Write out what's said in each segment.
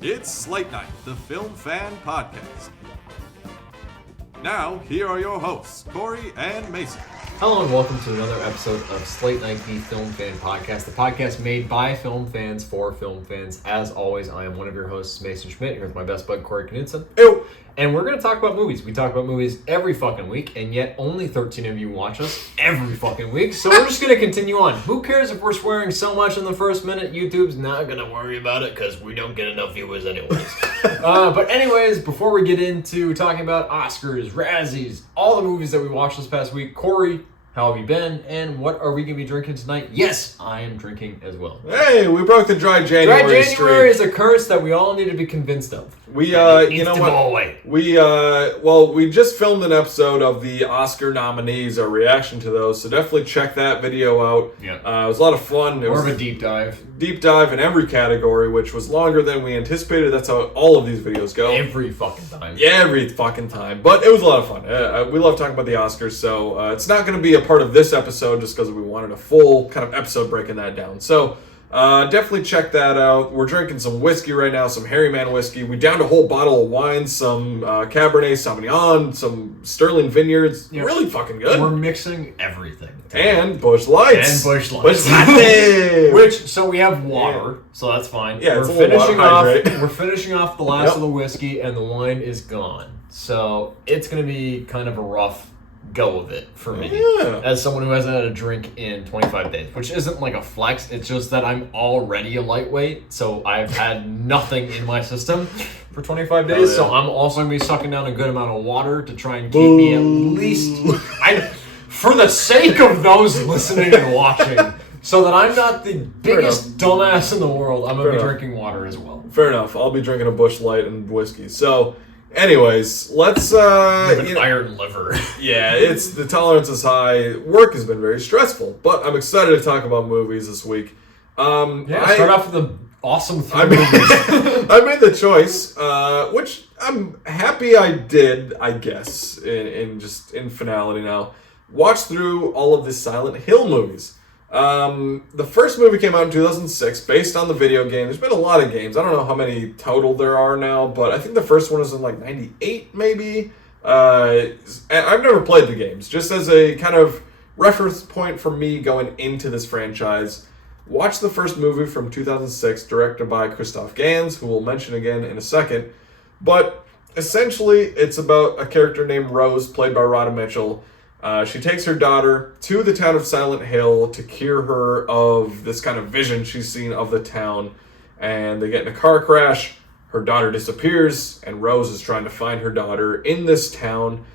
It's Slate Night, the Film Fan Podcast. Now, here are your hosts, Corey and Mason. Hello and welcome to another episode of Slate Night, the Film Fan Podcast, the podcast made by film fans for film fans. As always, I am one of your hosts, Mason Schmidt, here with my best bud, Corey Knudsen. Ew. And we're going to talk about movies. We talk about movies every fucking week, and yet only 13 of you watch us every fucking week, so we're just going to continue on. Who cares if we're swearing so much in the first minute? YouTube's not going to worry about it, because we don't get enough viewers anyways. But anyways, before we get into talking about Oscars, Razzies, all the movies that we watched this past week, Corey, how have you been? And what are we going to be drinking tonight? Yes, I am drinking as well. Hey, we broke the dry January Dry January streak. is a curse that we all need to be convinced of. We, it you know needs to what? go away. We just filmed an episode of the Oscar nominees, our reaction to those, so definitely check that video out. Yeah. It was a lot of fun. It More was of a deep dive. Deep dive in every category, which was longer than we anticipated. That's how all of these videos go. Every fucking time. Yeah, every fucking time. But it was a lot of fun. We love talking about the Oscars, so it's not going to be a part of this episode just because we wanted a full kind of episode breaking that down. So definitely check that out. We're drinking some whiskey right now, some Harryman whiskey. We downed a whole bottle of wine, some Cabernet Sauvignon, some Sterling Vineyards. Yep. Really fucking good. We're mixing everything. And Busch Lights. And Busch Lights. Busch Lights. So we have water, so that's fine. Yeah, we're it's a little finishing water off. hydrate. We're finishing off the last of the whiskey, and the wine is gone. So it's gonna be kind of a rough go of it for me, as someone who hasn't had a drink in 25 days, which isn't like a flex. It's just that I'm already a lightweight, so I've had nothing in my system for 25 days. So I'm also gonna be sucking down a good amount of water to try and keep me at least. For the sake of those listening and watching, so that I'm not the biggest dumbass in the world, I'm going to be drinking water as well. Fair enough. I'll be drinking a Busch Light and whiskey. So, anyways, let's... You have an iron liver. Yeah, the tolerance is high. Work has been very stressful, but I'm excited to talk about movies this week. Start off with the awesome three movies. I made the choice, which I'm happy I did, I guess, in finality now. Watched through all of the Silent Hill movies. The first movie came out in 2006, based on the video game. There's been a lot of games. I don't know how many total there are now, but I think the first one was in like 98, maybe. And I've never played the games. Just as a kind of reference point for me going into this franchise, watch the first movie from 2006, directed by Christoph Gans, who we'll mention again in a second. But essentially, it's about a character named Rose, played by Radha Mitchell. She takes her daughter to the town of Silent Hill to cure her of this kind of vision she's seen of the town. And they get in a car crash. Her daughter disappears, and Rose is trying to find her daughter in this town.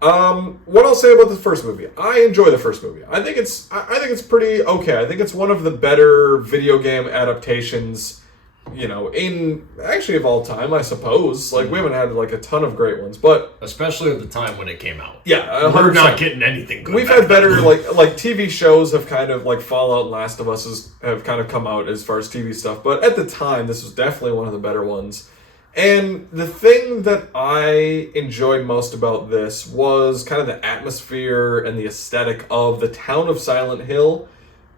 What I'll say about the first movie, I enjoy the first movie. I think it's pretty okay. I think it's one of the better video game adaptations, of all time, I suppose. Like, we haven't had like a ton of great ones, but especially at the time when it came out. Yeah, we're not getting anything good. We've had better like TV shows have kind of like Fallout and Last of Us have kind of come out as far as TV stuff, but at the time this was definitely one of the better ones. And the thing that I enjoyed most about this was kind of the atmosphere and the aesthetic of the town of Silent Hill.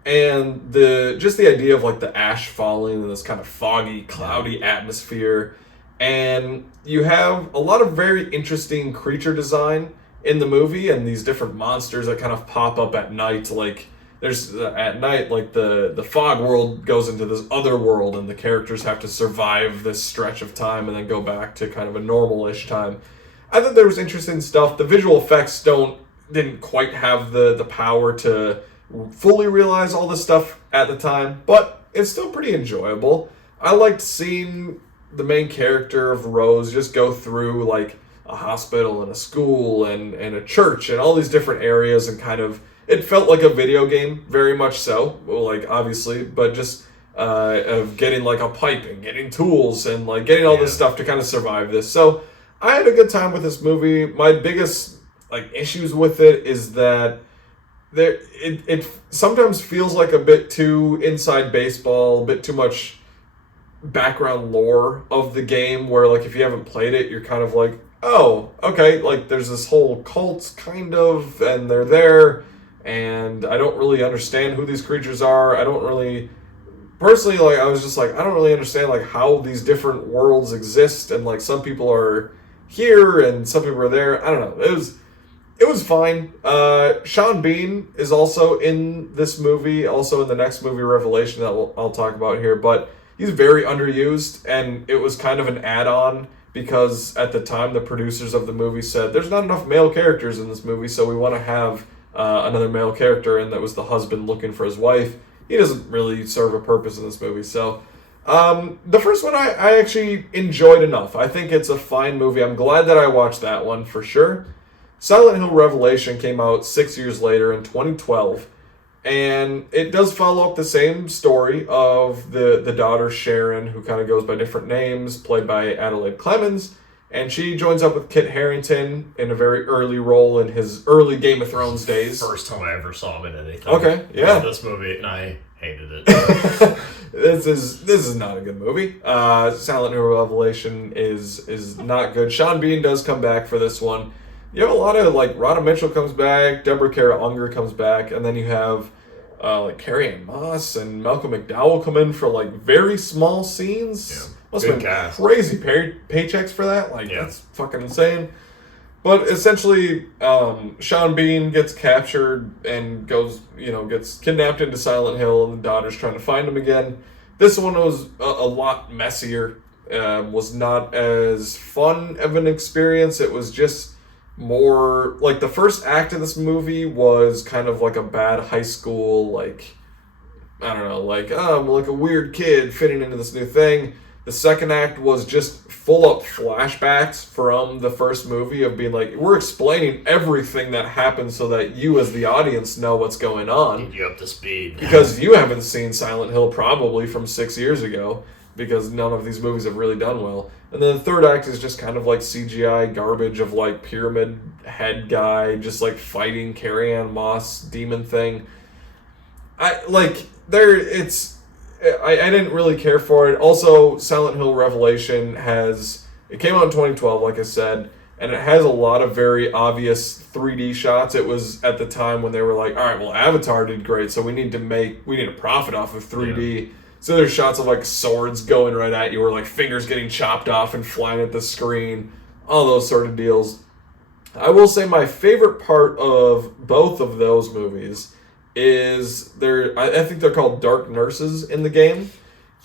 And the idea of like the ash falling in this kind of foggy, cloudy atmosphere. And you have a lot of very interesting creature design in the movie, and these different monsters that kind of pop up at night. Like there's at night, like the fog world goes into this other world, and the characters have to survive this stretch of time and then go back to kind of a normal-ish time. I thought there was interesting stuff. The visual effects didn't quite have the power to fully realize all this stuff at the time, but it's still pretty enjoyable. I liked seeing the main character of Rose just go through like a hospital and a school and a church and all these different areas, and kind of it felt like a video game, very much so, like obviously, but just of getting like a pipe and getting tools and like getting all this stuff to kind of survive this. So I had a good time with this movie. My biggest like issues with it is that it sometimes feels like a bit too inside baseball, a bit too much background lore of the game, where like if you haven't played it, you're kind of like, oh, okay, like there's this whole cult kind of, and they're there, and I don't really understand who these creatures are. I don't really personally, like, I was just like, I don't really understand, like, how these different worlds exist, and, like, some people are here and some people are there. I don't know. It was fine. Sean Bean is also in this movie, also in the next movie, Revelation, that I'll talk about here, but he's very underused, and it was kind of an add-on because at the time the producers of the movie said, there's not enough male characters in this movie, so we want to have another male character, and that was the husband looking for his wife. He doesn't really serve a purpose in this movie, so... the first one I actually enjoyed enough. I think it's a fine movie. I'm glad that I watched that one, for sure. Silent Hill Revelation came out 6 years later in 2012, and it does follow up the same story of the daughter Sharon, who kind of goes by different names, played by Adelaide Clemens, and she joins up with Kit Harington in a very early role in his early Game of Thrones days. First time I ever saw him in anything. Okay, yeah. This movie, and I hated it. This is not a good movie. Silent Hill Revelation is not good. Sean Bean does come back for this one. You have a lot of, like, Rhoda Mitchell comes back, Deborah Kara Unger comes back, and then you have like Carrie Ann Moss and Malcolm McDowell come in for, like, very small scenes. Yeah. Must have been crazy paychecks for that. Like, that's fucking insane. But essentially, Sean Bean gets captured and gets kidnapped into Silent Hill, and the daughter's trying to find him again. This one was a lot messier. Was not as fun of an experience. It was just more like the first act of this movie was kind of like a bad high school, like, I don't know, like, I'm like a weird kid fitting into this new thing. The second act was just full of flashbacks from the first movie of being like, we're explaining everything that happened so that you as the audience know what's going on. Get you up to speed. Because you haven't seen Silent Hill probably from 6 years ago, because none of these movies have really done well. And then the third act is just kind of like CGI garbage of, like, pyramid head guy just, like, fighting Carrie Ann Moss demon thing. I didn't really care for it. Also, Silent Hill Revelation it came out in 2012, like I said, and it has a lot of very obvious 3D shots. It was at the time when they were like, all right, well, Avatar did great, so we need to profit off of 3D. Yeah. So there's shots of, like, swords going right at you, or, like, fingers getting chopped off and flying at the screen, all those sort of deals. I will say my favorite part of both of those movies is I think they're called Dark Nurses in the game,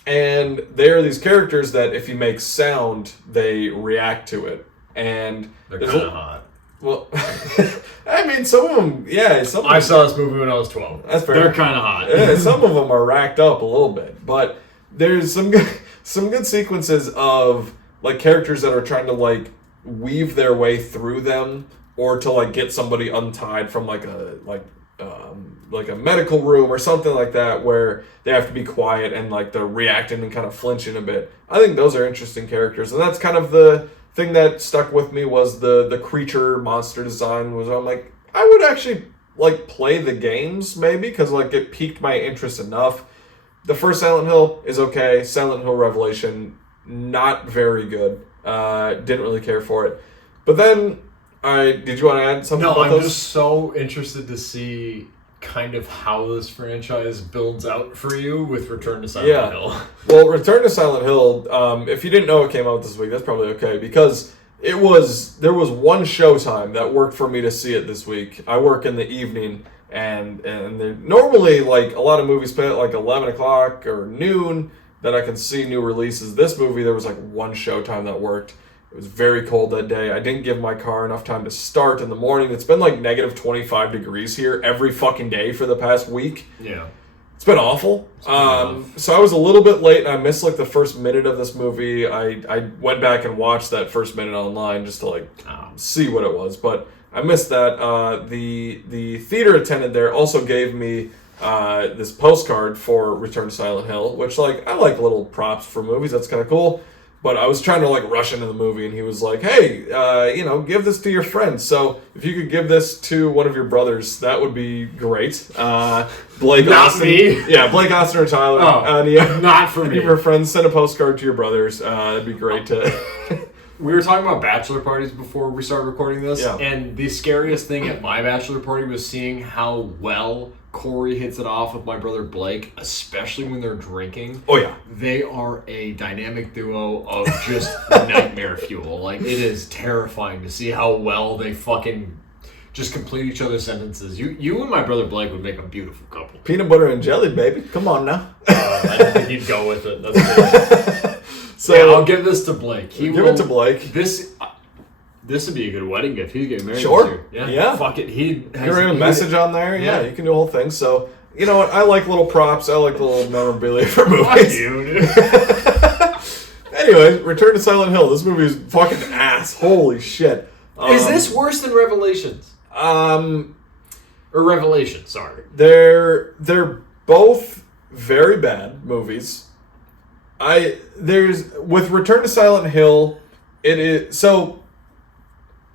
and they're these characters that if you make sound, they react to it, and they're kind of hot. Well, I mean, some of them, yeah. I saw this movie when I was 12. That's fair. They're kind of hot. Yeah, some of them are racked up a little bit, but there's some good sequences of, like, characters that are trying to, like, weave their way through them, or to, like, get somebody untied from, like a medical room or something like that, where they have to be quiet and, like, they're reacting and kind of flinching a bit. I think those are interesting characters, and that's kind of the thing that stuck with me was the creature monster design. Was I'm like, I would actually, like, play the games maybe, because, like, it piqued my interest enough. The first Silent Hill is okay. Silent Hill Revelation, not very good. Didn't really care for it. But then, did you want to add something about those? No, I'm just so interested to see kind of how this franchise builds out for you with Return to Silent Hill. Well, Return to Silent Hill, if you didn't know it came out this week, that's probably okay, because there was one showtime that worked for me to see it this week. I work in the evening, and normally, like, a lot of movies play at, like, 11 o'clock or noon that I can see new releases. This movie, there was, like, one showtime that worked. It was very cold that day. I didn't give my car enough time to start in the morning. It's been, like, negative 25 degrees here every fucking day for the past week. Yeah. It's been awful. So I was a little bit late, and I missed, like, the first minute of this movie. I went back and watched that first minute online just to, like, see what it was. But I missed that. The theater attendant there also gave me this postcard for Return to Silent Hill, which, like, I like little props for movies. That's kind of cool. But I was trying to, like, rush into the movie, and he was like, hey, give this to your friends. So if you could give this to one of your brothers, that would be great. Blake Not Austin. me. Yeah, Blake Austin or Tyler. Not for me. Give your friends, send a postcard to your brothers. That'd be great to... We were talking about bachelor parties before we started recording this, Yeah. and the scariest thing at my bachelor party was seeing how well Corey hits it off with my brother Blake, especially when they're drinking. Oh, yeah. They are a dynamic duo of just nightmare fuel. Like, it is terrifying to see how well they fucking just complete each other's sentences. You and my brother Blake would make a beautiful couple. Peanut butter and jelly, baby. Come on now. I didn't think you'd go with it. That's good. So yeah, I'll give this to Blake. It to Blake. This would be a good wedding gift. He's getting married Sure. this year. Yeah. Fuck it. You can write a message on there. Yeah, you can do a whole thing. So, you know what? I like little props. I like little memorabilia for movies. Fuck you, dude. Anyway, Return to Silent Hill. This movie is fucking ass. Holy shit. Is this worse than Revelations? Or Revelation, sorry. They're both very bad movies. With Return to Silent Hill, it is so.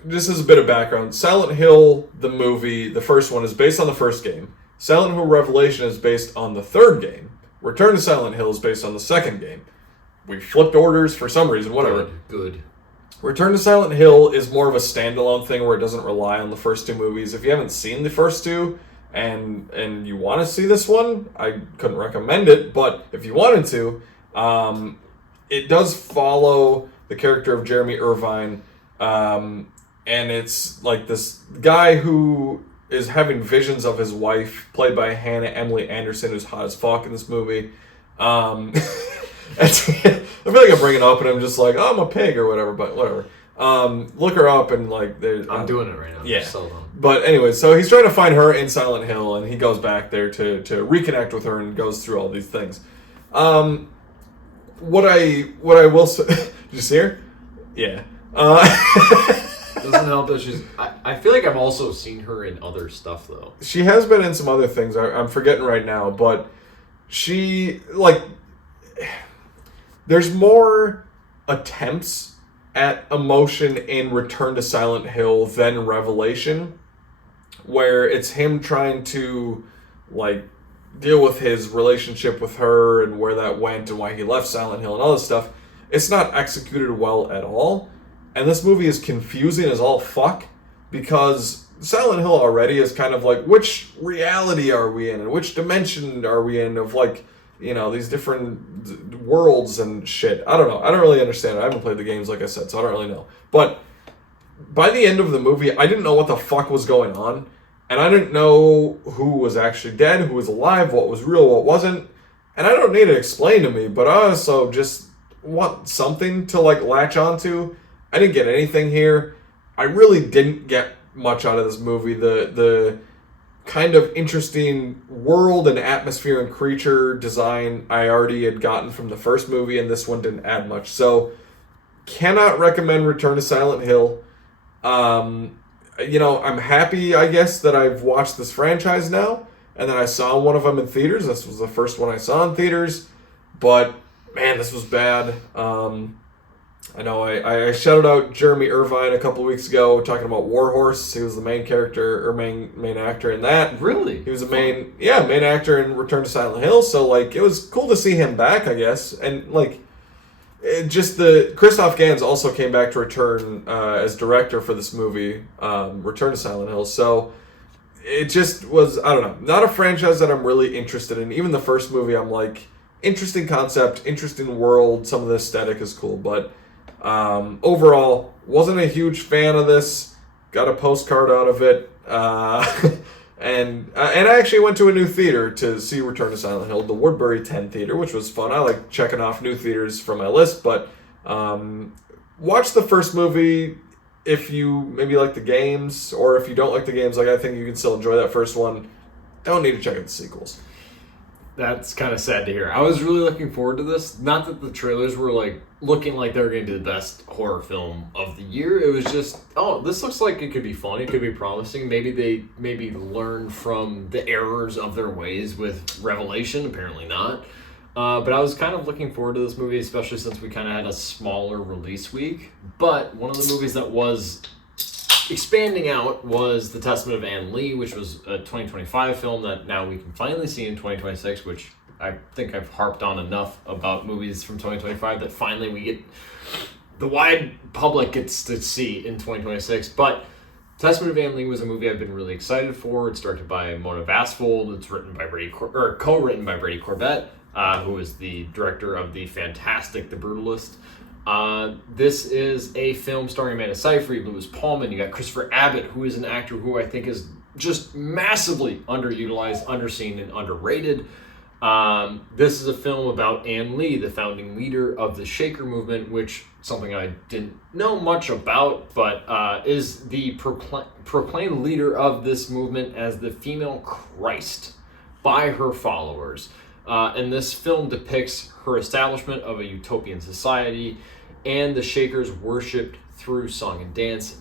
This is a bit of background. Silent Hill, the movie, the first one, is based on the first game. Silent Hill Revelation is based on the third game. Return to Silent Hill is based on the second game. We flipped orders for some reason, whatever. Good. Return to Silent Hill is more of a standalone thing where it doesn't rely on the first two movies. If you haven't seen the first two and you want to see this one, I couldn't recommend it. But if you wanted to, it does follow the character of Jeremy Irvine. And it's like this guy who is having visions of his wife, played by Hannah Emily Anderson, who's hot as fuck in this movie. I feel like I'm bringing it up and I'm just like, oh, I'm a pig or whatever, but whatever. Look her up and like... I'm doing it right now. Yeah. So long. But anyway, so he's trying to find her in Silent Hill and he goes back there to reconnect with her and goes through all these things. What I will say... Did you see her? Yeah. Doesn't help that she's... I feel like I've also seen her in other stuff, though. She has been in some other things. I'm forgetting right now, but she, like... There's more attempts at emotion in Return to Silent Hill than Revelation, where it's him trying to, like, deal with his relationship with her and where that went and why he left Silent Hill and all this stuff. It's not executed well at all. And this movie is confusing as all fuck because Silent Hill already is kind of like, which reality are we in and which dimension are we in of, like, you know, these different worlds and shit. I don't know. I don't really understand it. I haven't played the games, like I said, so I don't really know. But by the end of the movie, I didn't know what the fuck was going on. And I didn't know who was actually dead, who was alive, what was real, what wasn't. And I don't need it explained to me, but I also just want something to, like, latch onto. I didn't get anything here. I really didn't get much out of this movie. The kind of interesting world and atmosphere and creature design I already had gotten from the first movie, and this one didn't add much. So, cannot recommend Return to Silent Hill. You know, I'm happy, I guess, that I've watched this franchise now, and that I saw one of them in theaters. This was the first one I saw in theaters, but, man, this was bad. I know I shouted out Jeremy Irvine a couple weeks ago talking about Warhorse. He was the main character or main actor in that. Really? He was the main actor in Return to Silent Hill. So like it was cool to see him back, I guess. And like Christoph Gans also came back to return as director for this movie, Return to Silent Hill. So it just was, I don't know, not a franchise that I'm really interested in. Even the first movie, I'm like, interesting concept, interesting world. Some of the aesthetic is cool, but overall, wasn't a huge fan of this. Got a postcard out of it, and I actually went to a new theater to see Return to Silent Hill, the Woodbury 10 Theater, which was fun. I like checking off new theaters from my list, but watch the first movie if you maybe like the games, or if you don't like the games. Like I think you can still enjoy that first one. Don't need to check out the sequels. That's kind of sad to hear. I was really looking forward to this. Not that the trailers were like looking like they were going to be the best horror film of the year. It was just, oh, this looks like it could be fun. It could be promising. Maybe they learn from the errors of their ways with Revelation. Apparently not. But I was kind of looking forward to this movie, especially since we kind of had a smaller release week. But one of the movies that was expanding out was The Testament of Anne Lee, which was a 2025 film that now we can finally see in 2026, which I think I've harped on enough about movies from 2025 that finally we get, the wide public gets to see in 2026. But Testament of Anne Lee was a movie I've been really excited for. It's directed by Mona Vastfold. It's written by co-written by Brady Corbett, who is the director of the fantastic The Brutalist. This is a film starring Amanda Seyfried, Lewis Pullman. You got Christopher Abbott, who is an actor who I think is just massively underutilized, underseen, and underrated. This is a film about Anne Lee, the founding leader of the Shaker movement, which something I didn't know much about, but is the proclaimed leader of this movement as the female Christ by her followers. And this film depicts her establishment of a utopian society, and the Shakers worshipped through song and dance,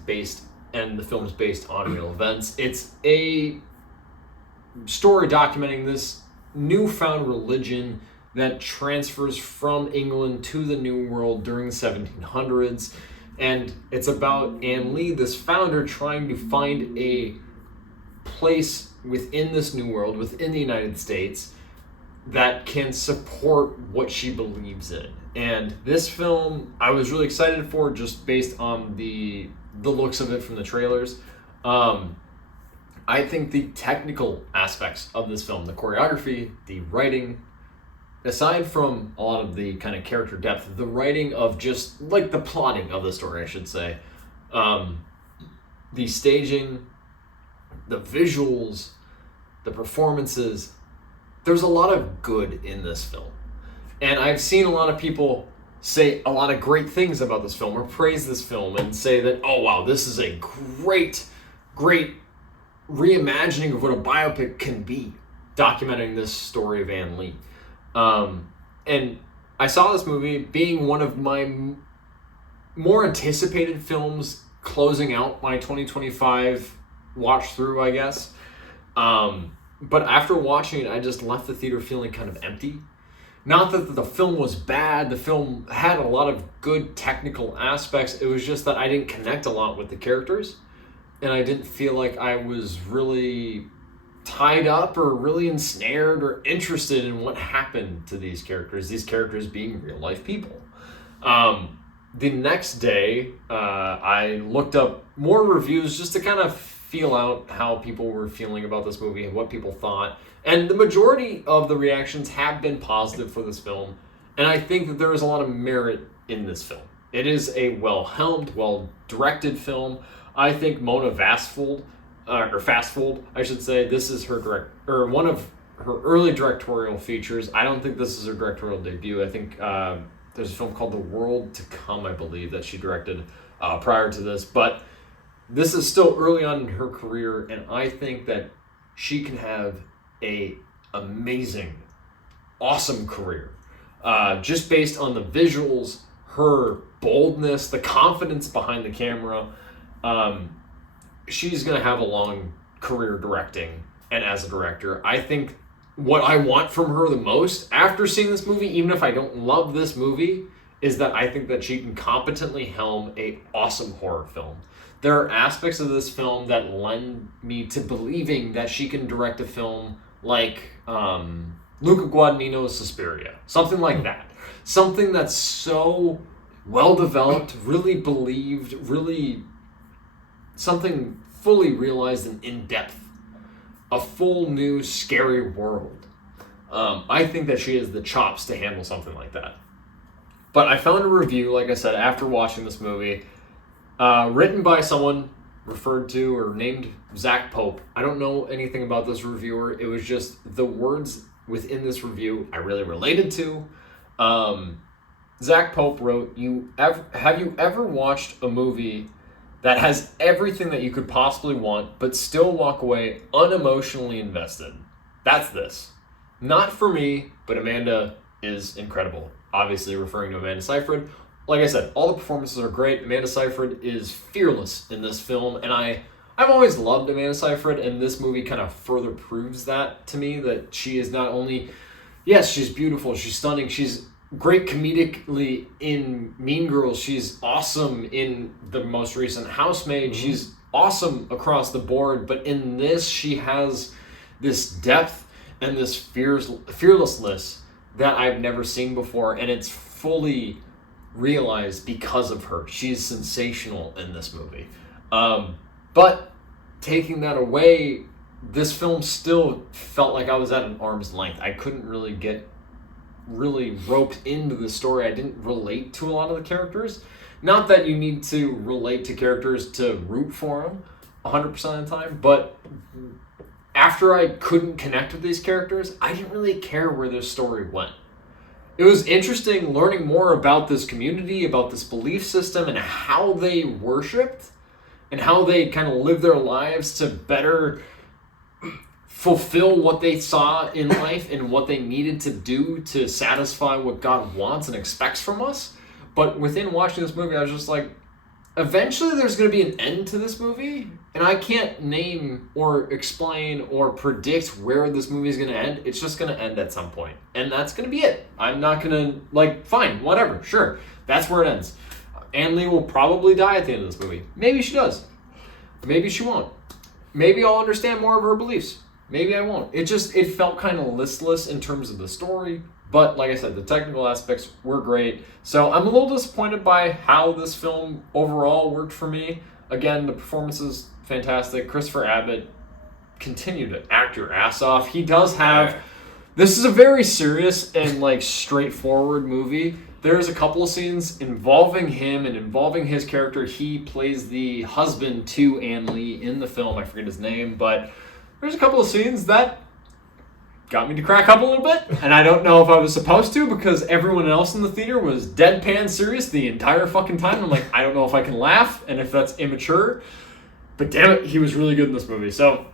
and the film is based on real events. It's a story documenting this newfound religion that transfers from England to the New World during the 1700s. And it's about Anne Lee, this founder, trying to find a place within this New World, within the United States, that can support what she believes in. And this film, I was really excited for, just based on the looks of it from the trailers. I think the technical aspects of this film, the choreography, the writing, aside from a lot of the kind of character depth, the writing of just like the plotting of the story, I should say, the staging, the visuals, the performances, there's a lot of good in this film. And I've seen a lot of people say a lot of great things about this film or praise this film and say that, oh wow, this is a great reimagining of what a biopic can be, documenting this story of Anne Lee. And I saw this movie being one of my more anticipated films closing out my 2025 watch through, I guess. But after watching it, I just left the theater feeling kind of empty. Not that the film was bad, the film had a lot of good technical aspects, it was just that I didn't connect a lot with the characters, and I didn't feel like I was really tied up or really ensnared or interested in what happened to these characters being real life people. The next day, I looked up more reviews just to kind of feel out how people were feeling about this movie and what people thought. And the majority of the reactions have been positive for this film. And I think that there is a lot of merit in this film. It is a well-helmed, well-directed film. I think Mona Vastfold, I should say, this is one of her early directorial features. I don't think this is her directorial debut. I think there's a film called The World to Come, I believe, that she directed prior to this. But this is still early on in her career, and I think that she can have a amazing, awesome career. Just based on the visuals, her boldness, the confidence behind the camera. She's going to have a long career directing and as a director. I think what I want from her the most after seeing this movie, even if I don't love this movie, is that I think that she can competently helm an awesome horror film. There are aspects of this film that lend me to believing that she can direct a film like Luca Guadagnino's Suspiria. Something like that. Something that's so well-developed, really believed, really something fully realized and in-depth. A full new scary world. I think that she has the chops to handle something like that. But I found a review, like I said, after watching this movie, written by someone referred to or named Zach Pope. I don't know anything about this reviewer. It was just the words within this review I really related to. Zach Pope wrote, have you ever watched a movie that has everything that you could possibly want, but still walk away unemotionally invested? That's this. Not for me, but Amanda is incredible. Obviously referring to Amanda Seyfried. Like I said, all the performances are great. Amanda Seyfried is fearless in this film, and I've always loved Amanda Seyfried, and this movie kind of further proves that to me, that she is not only, yes, she's beautiful, she's stunning, she's great comedically in Mean Girls, she's awesome in the most recent Housemaid, she's awesome across the board, but in this, she has this depth and this fearlessness that I've never seen before, and it's fully realized because of her. She's sensational in this movie. But taking that away, this film still felt like I was at an arm's length. I couldn't really get roped into the story. I didn't relate to a lot of the characters. Not that you need to relate to characters to root for them 100% of the time, but after I couldn't connect with these characters, I didn't really care where their story went. It was interesting learning more about this community, about this belief system, and how they worshipped, and how they kind of lived their lives to better fulfill what they saw in life and what they needed to do to satisfy what God wants and expects from us. But within watching this movie, I was just like, eventually there's going to be an end to this movie, and I can't name or explain or predict where this movie is going to end. It's just going to end at some point, and that's going to be it. I'm not going to, fine, whatever, sure, that's where it ends. Ann Lee will probably die at the end of this movie. Maybe she does. Maybe she won't. Maybe I'll understand more of her beliefs. Maybe I won't. It felt kind of listless in terms of the story. But like I said, the technical aspects were great. So I'm a little disappointed by how this film overall worked for me. Again, the performance is fantastic. Christopher Abbott continued to act your ass off. He does have... This is a very serious and straightforward movie. There's a couple of scenes involving him and involving his character. He plays the husband to Ann Lee in the film. I forget his name, but there's a couple of scenes that got me to crack up a little bit, and I don't know if I was supposed to because everyone else in the theater was deadpan serious the entire fucking time. I'm like, I don't know if I can laugh and if that's immature, but damn it, he was really good in this movie. So,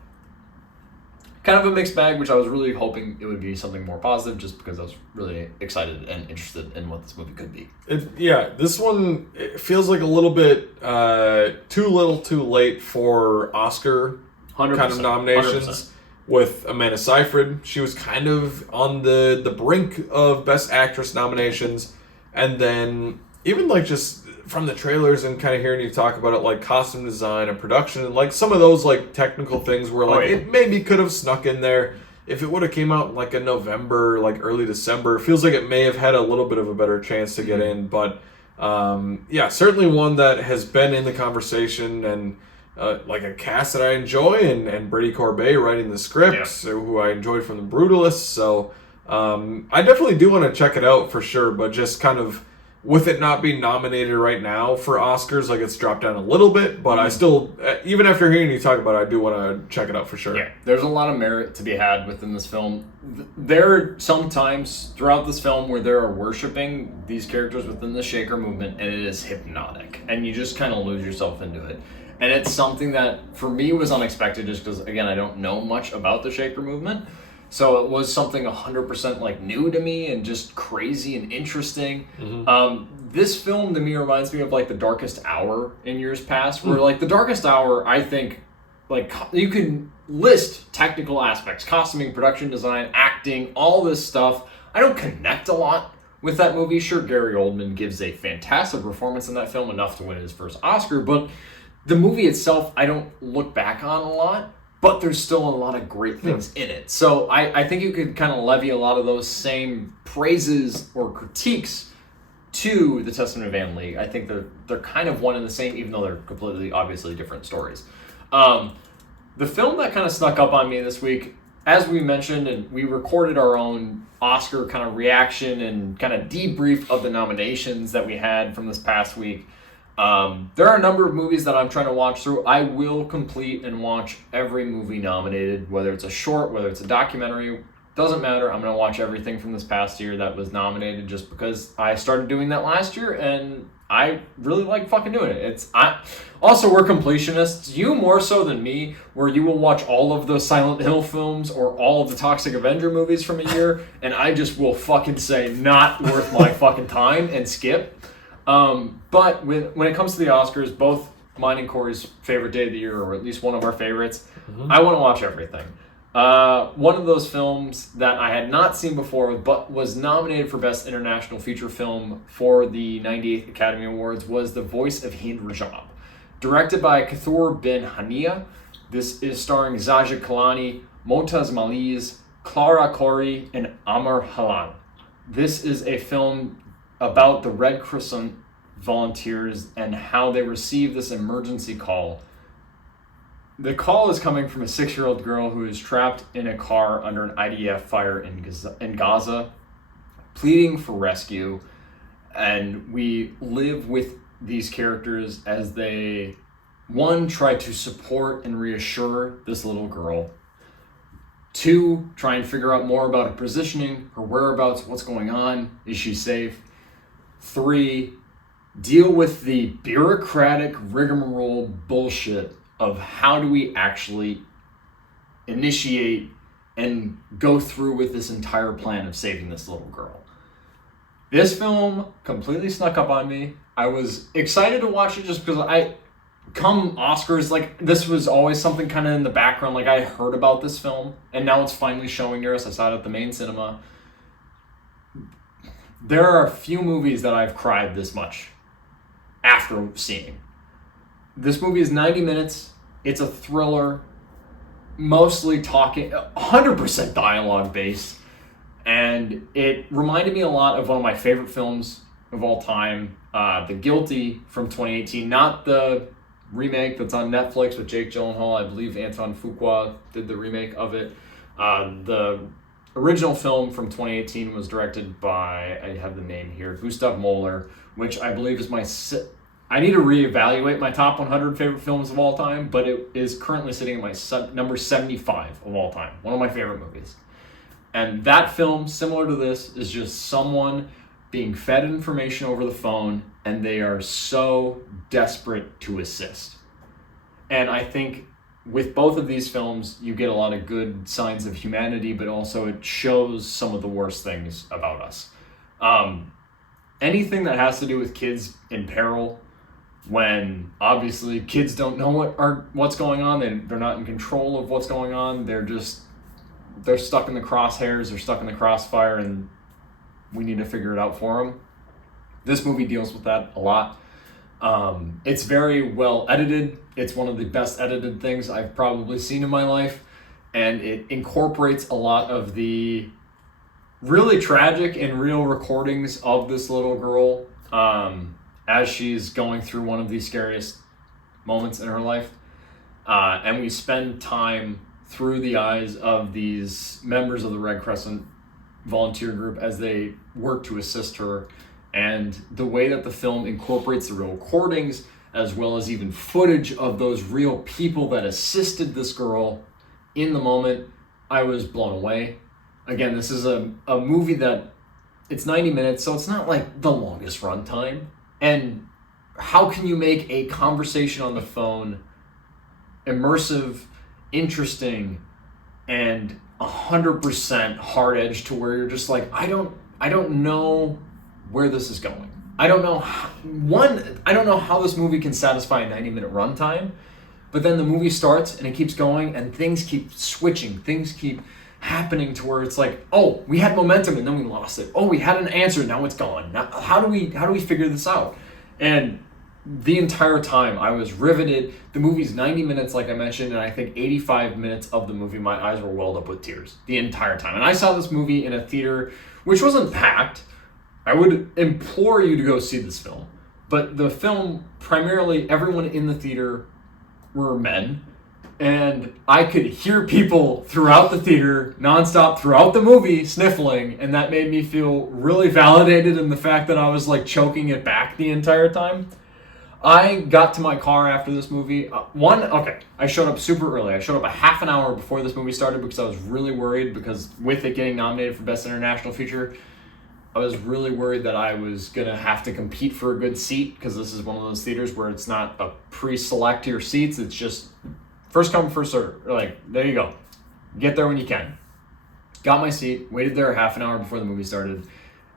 kind of a mixed bag, which I was really hoping it would be something more positive just because I was really excited and interested in what this movie could be. This one it feels like a little bit too little too late for Oscar 100%, kind of nominations. 100%. With Amanda Seyfried, she was kind of on the brink of Best Actress nominations, and then even just from the trailers and kind of hearing you talk about it, costume design and production and some of those technical things where it maybe could have snuck in there if it would have came out in November, early December. It feels like it may have had a little bit of a better chance to get in, but certainly one that has been in the conversation and. A cast that I enjoy, and Brady Corbet writing the script, who I enjoyed from The Brutalists. So I definitely do want to check it out for sure, but just kind of with it not being nominated right now for Oscars, it's dropped down a little bit, but I still, even after hearing you talk about it, I do want to check it out for sure. Yeah, there's a lot of merit to be had within this film. There are some times throughout this film where they are worshiping these characters within the Shaker movement, and it is hypnotic, and you just kind of lose yourself into it. And it's something that, for me, was unexpected just because, again, I don't know much about the Shaker movement. So it was something 100% new to me and just crazy and interesting. Mm-hmm. This film, to me, reminds me of, The Darkest Hour in years past, where, The Darkest Hour, I think, you can list technical aspects, costuming, production design, acting, all this stuff. I don't connect a lot with that movie. Sure, Gary Oldman gives a fantastic performance in that film, enough to win his first Oscar, but the movie itself, I don't look back on a lot, but there's still a lot of great things in it. So I think you could kind of levy a lot of those same praises or critiques to The Testament of Ann Lee. I think they're kind of one and the same, even though they're completely, obviously different stories. The film that kind of snuck up on me this week, as we mentioned, and we recorded our own Oscar kind of reaction and kind of debrief of the nominations that we had from this past week. There are a number of movies that I'm trying to watch through. I will complete and watch every movie nominated, whether it's a short, whether it's a documentary, doesn't matter. I'm going to watch everything from this past year that was nominated just because I started doing that last year and I really like fucking doing it. Also, we're completionists. You more so than me, where you will watch all of the Silent Hill films or all of the Toxic Avenger movies from a year, and I just will fucking say not worth my fucking time and skip. But when it comes to the Oscars, both mine and Corey's favorite day of the year, or at least one of our favorites, I want to watch everything. One of those films that I had not seen before, but was nominated for Best International Feature Film for the 98th Academy Awards, was The Voice of Hind Rajab. Directed by Kathur bin Hania, this is starring Zaja Kalani, Motaz Maliz, Clara Khoury, and Amar Halan. This is a film about the Red Crescent volunteers and how they receive this emergency call The call is coming from a 6-year-old girl who is trapped in a car under an IDF fire in Gaza, pleading for rescue. And we live with these characters as they, one, try to support and reassure this little girl. 2, try and figure out more about her positioning, her whereabouts, what's going on, is she safe? 3, deal with the bureaucratic rigmarole bullshit of how do we actually initiate and go through with this entire plan of saving this little girl. This film completely snuck up on me. I was excited to watch it just because come Oscars, like, this was always something kind of in the background. Like, I heard about this film, and now it's finally showing near us. I saw it at the main cinema. There are a few movies that I've cried this much after seeing. This movie is 90 minutes. It's a thriller, mostly talking, 100% dialogue based. And it reminded me a lot of one of my favorite films of all time, The Guilty from 2018. Not the remake that's on Netflix with Jake Gyllenhaal. I believe Antoine Fuqua did the remake of it. The original film from 2018 was directed by, I have the name here, Gustav Moller, which I believe is I need to reevaluate my top 100 favorite films of all time, but it is currently sitting at my number 75 of all time. One of my favorite movies. And that film, similar to this, is just someone being fed information over the phone, and they are so desperate to assist. And I think with both of these films, you get a lot of good signs of humanity, but also it shows some of the worst things about us. Anything that has to do with kids in peril, when obviously kids don't know what's going on, they're not in control of what's going on, they're stuck in the crosshairs, they're stuck in the crossfire, and we need to figure it out for them. This movie deals with that a lot. It's very well edited. It's one of the best edited things I've probably seen in my life, and it incorporates a lot of the really tragic and real recordings of this little girl as she's going through one of the scariest moments in her life. And we spend time through the eyes of these members of the Red Crescent volunteer group as they work to assist her. And the way that the film incorporates the real recordings, as well as even footage of those real people that assisted this girl in the moment, I was blown away. Again, this is a movie that it's 90 minutes, so it's not like the longest runtime. And how can you make a conversation on the phone immersive, interesting, and 100% hard edge to where you're just like, I don't know where this is going. I don't know how this movie can satisfy a 90-minute runtime, but then the movie starts and it keeps going and things keep switching, things keep happening to where it's like, oh, we had momentum and then we lost it. Oh, we had an answer, now it's gone. Now, how do we figure this out? And the entire time I was riveted. The movie's 90 minutes, like I mentioned, and I think 85 minutes of the movie, my eyes were welled up with tears the entire time. And I saw this movie in a theater which wasn't packed. I would implore you to go see this film. But the film, primarily everyone in the theater were men. And I could hear people throughout the theater, nonstop, throughout the movie, sniffling. And that made me feel really validated in the fact that I was like choking it back the entire time. I got to my car after this movie. I showed up super early. I showed up a half an hour before this movie started because I was really worried, because with it getting nominated for Best International Feature, I was really worried that I was going to have to compete for a good seat, because this is one of those theaters where it's not a pre-select your seats. It's just first come, first serve. Like, there you go. Get there when you can. Got my seat, waited there a half an hour before the movie started,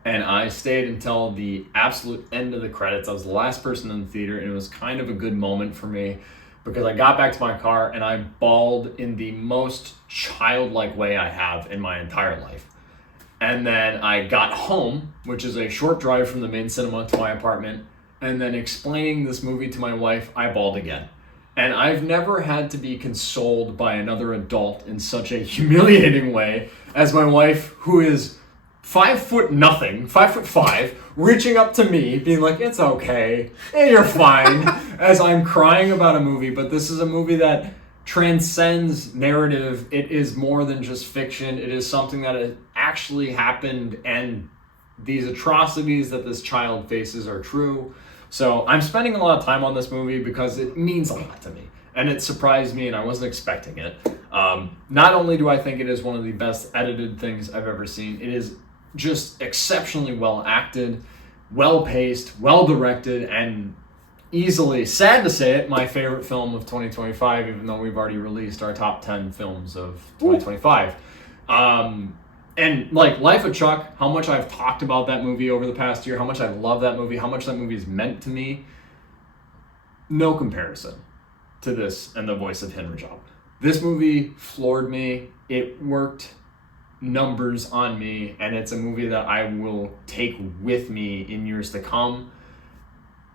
and I stayed until the absolute end of the credits. I was the last person in the theater, and it was kind of a good moment for me because I got back to my car and I bawled in the most childlike way I have in my entire life. And then I got home, which is a short drive from the main cinema to my apartment, and then explaining this movie to my wife, I bawled again. And I've never had to be consoled by another adult in such a humiliating way as my wife, who is 5'5", reaching up to me, being like, it's okay, hey, you're fine, as I'm crying about a movie. But this is a movie that transcends narrative. It is more than just fiction. It is something that has actually happened, and these atrocities that this child faces are true. So I'm spending a lot of time on this movie because it means a lot to me. And it surprised me, and I wasn't expecting it. Not only do I think it is one of the best edited things I've ever seen, it is just exceptionally well acted, well paced, well directed, and easily, sad to say it, my favorite film of 2025, even though we've already released our top 10 films of 2025. And like Life of Chuck, how much I've talked about that movie over the past year, how much I love that movie, how much that movie is meant to me, no comparison to this and The Voice of Henry Job. This movie floored me. It worked numbers on me, and it's a movie that I will take with me in years to come.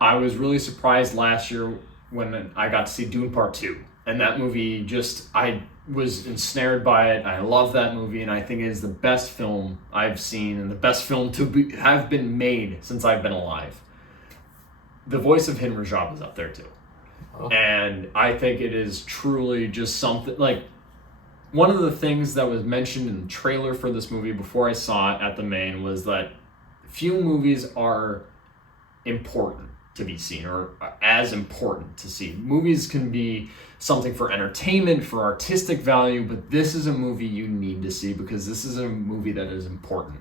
I was really surprised last year when I got to see Dune Part 2. And that movie I was ensnared by it. I love that movie, and I think it is the best film I've seen and the best film to have been made since I've been alive. The Voice of Henry Job is up there too. Oh. And I think it is truly just something, like, one of the things that was mentioned in the trailer for this movie before I saw it at the main was that few movies are important to be seen, or as important to see. Movies can be something for entertainment, for artistic value, but this is a movie you need to see because this is a movie that is important.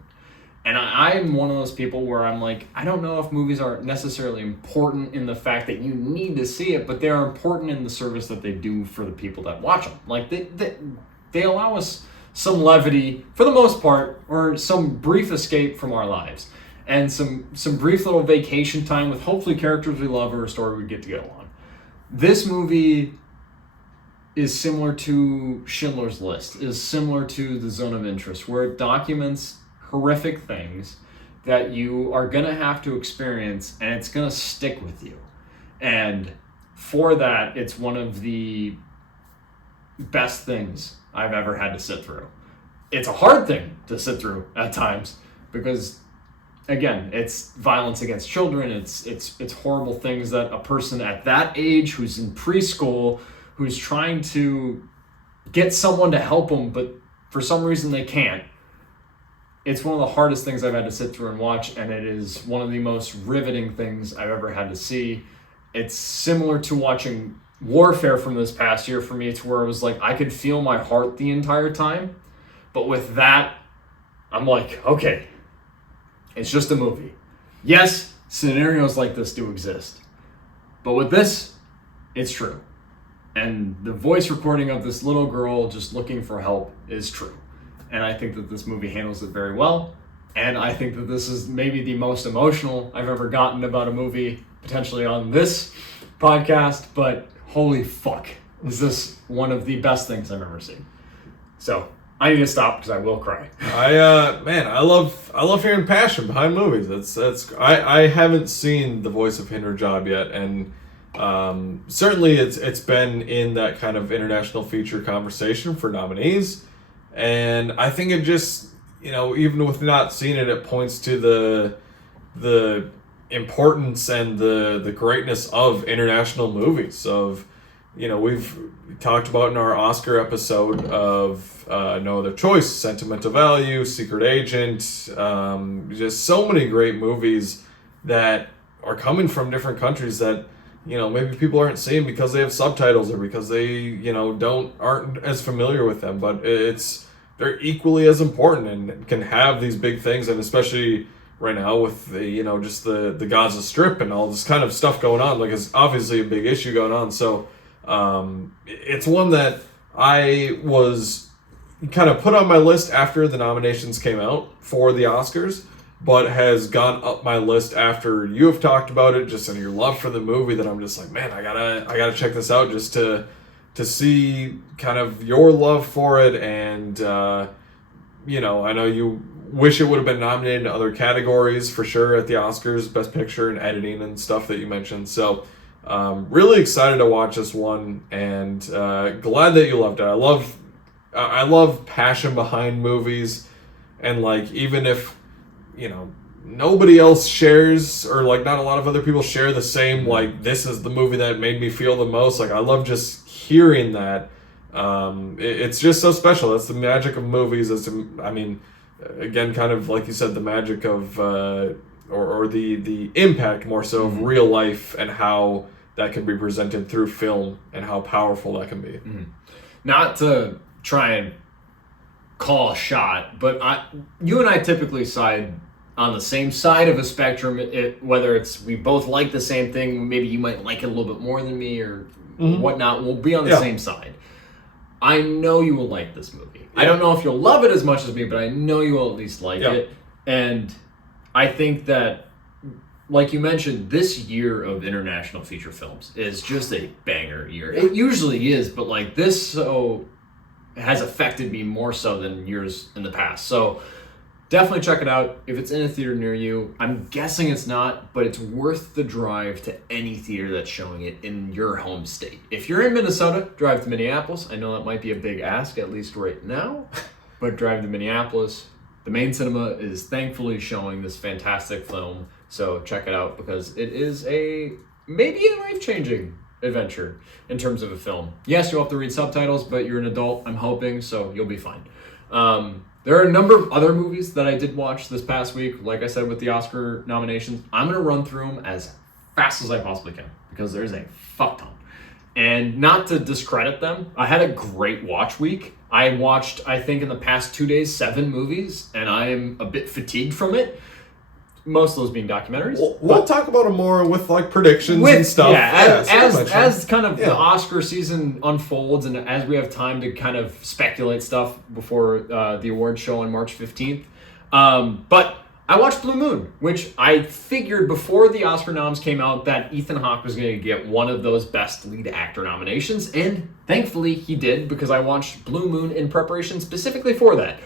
And I'm one of those people where I'm like, I don't know if movies are necessarily important in the fact that you need to see it, but they are important in the service that they do for the people that watch them. Like, they allow us some levity, for the most part, or some brief escape from our lives. And some brief little vacation time with hopefully characters we love or a story we get to go on. This movie is similar to Schindler's List, is similar to The Zone of Interest, where it documents horrific things that you are going to have to experience, and it's going to stick with you. And for that, it's one of the best things I've ever had to sit through. It's a hard thing to sit through at times because, again, it's violence against children. It's horrible things that a person at that age who's in preschool, who's trying to get someone to help them, but for some reason they can't. It's one of the hardest things I've had to sit through and watch, and it is one of the most riveting things I've ever had to see. It's similar to watching Warfare from this past year for me, to where it was like I could feel my heart the entire time. But with that, I'm like, okay, it's just a movie. Yes, scenarios like this do exist. But with this, it's true. And the voice recording of this little girl just looking for help is true. And I think that this movie handles it very well. And I think that this is maybe the most emotional I've ever gotten about a movie, potentially on this podcast. But holy fuck, is this one of the best things I've ever seen. So I need to stop because I will cry. I love hearing passion behind movies. I haven't seen The Voice of Henry Job yet, and certainly it's been in that kind of international feature conversation for nominees, and I think it just, even with not seeing it, it points to the importance and the greatness of international movies. Of, we've talked about in our Oscar episode of No Other Choice, Sentimental Value, Secret Agent, just so many great movies that are coming from different countries that, maybe people aren't seeing because they have subtitles or because they, aren't as familiar with them, but they're equally as important and can have these big things. And especially right now with the, just the Gaza Strip and all this kind of stuff going on, like, it's obviously a big issue going on. So it's one that I was kind of put on my list after the nominations came out for the Oscars, but has gone up my list after you have talked about it, just in your love for the movie, that I'm just like, man, I gotta check this out just to see kind of your love for it. And I know you wish it would have been nominated in other categories for sure at the Oscars, Best Picture and editing and stuff that you mentioned. So really excited to watch this one, and glad that you loved it. I love passion behind movies, and like, even if nobody else shares, or like not a lot of other people share the same, like, this is the movie that made me feel the most, like, I love just hearing that It's just so special. That's the magic of movies. I mean, again, kind of like you said, the magic of or the impact more so of real life and how that can be presented through film and how powerful that can be. Not to try and call a shot, but you and I typically side on the same side of a spectrum. Whether it's we both like the same thing, maybe you might like it a little bit more than me or whatnot. We'll be on the same side. I know you will like this movie. I don't know if you'll love it as much as me, but I know you will at least like it. And I think that, like you mentioned, this year of international feature films is just a banger year. It usually is, but like this has affected me more so than years in the past. So definitely check it out if it's in a theater near you. I'm guessing it's not, but it's worth the drive to any theater that's showing it in your home state. If you're in Minnesota, drive to Minneapolis. I know that might be a big ask, at least right now, but drive to Minneapolis. The main cinema is thankfully showing this fantastic film, so check it out because it is maybe a life-changing adventure in terms of a film. Yes, you'll have to read subtitles, but you're an adult, I'm hoping, so you'll be fine. There are a number of other movies that I did watch this past week, like I said, with the Oscar nominations. I'm going to run through them as fast as I possibly can because there's a fuck ton. And not to discredit them, I had a great watch week. I watched, I think in the past 2 days, 7 movies, and I am a bit fatigued from it. Most of those being documentaries. We'll talk about them more with like predictions and stuff. Yeah, as kind of the Oscar season unfolds and as we have time to kind of speculate stuff before the awards show on March 15th. But I watched Blue Moon, which I figured before the Oscar noms came out that Ethan Hawke was going to get one of those Best Lead Actor nominations, and thankfully he did because I watched Blue Moon in preparation specifically for that.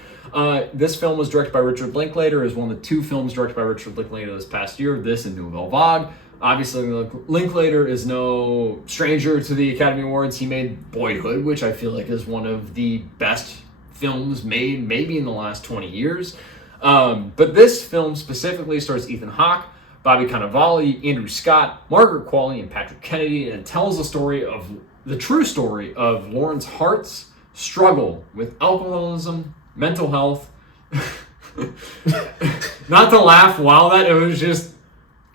This film was directed by Richard Linklater. It was one of the 2 films directed by Richard Linklater this past year, this and Nouvelle Vague. Obviously, Linklater is no stranger to the Academy Awards. He made Boyhood, which I feel like is one of the best films made maybe in the last 20 years. But this film specifically stars Ethan Hawke, Bobby Cannavale, Andrew Scott, Margaret Qualley, and Patrick Kennedy, and it tells the true story of Lawrence Hart's struggle with alcoholism, mental health. Not to laugh while it was just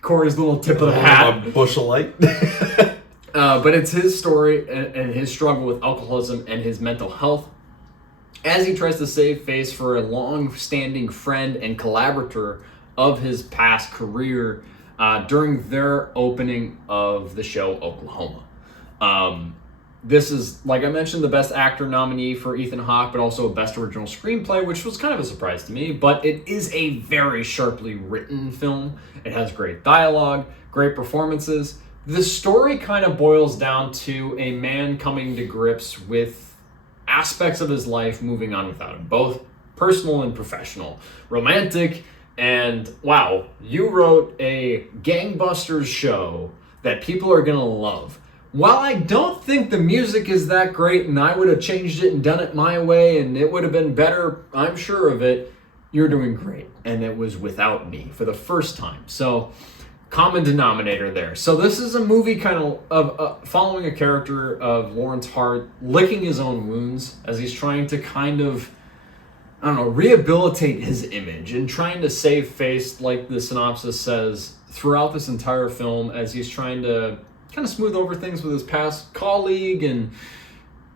Corey's little tip of the hat. A bushel light. But it's his story and his struggle with alcoholism and his mental health as he tries to save face for a long-standing friend and collaborator of his past career during their opening of the show Oklahoma. This is, like I mentioned, the Best Actor nominee for Ethan Hawke, but also a Best Original Screenplay, which was kind of a surprise to me. But it is a very sharply written film. It has great dialogue, great performances. The story kind of boils down to a man coming to grips with aspects of his life moving on without him, both personal and professional, romantic, and wow, you wrote a gangbusters show that people are gonna love. While I don't think the music is that great and I would have changed it and done it my way and it would have been better, I'm sure of it, you're doing great. And it was without me for the first time. So, common denominator there. So this is a movie kind of following a character of Lawrence Hart licking his own wounds as he's trying to kind of, rehabilitate his image and trying to save face, like the synopsis says, throughout this entire film as he's trying to kind of smooth over things with his past colleague, and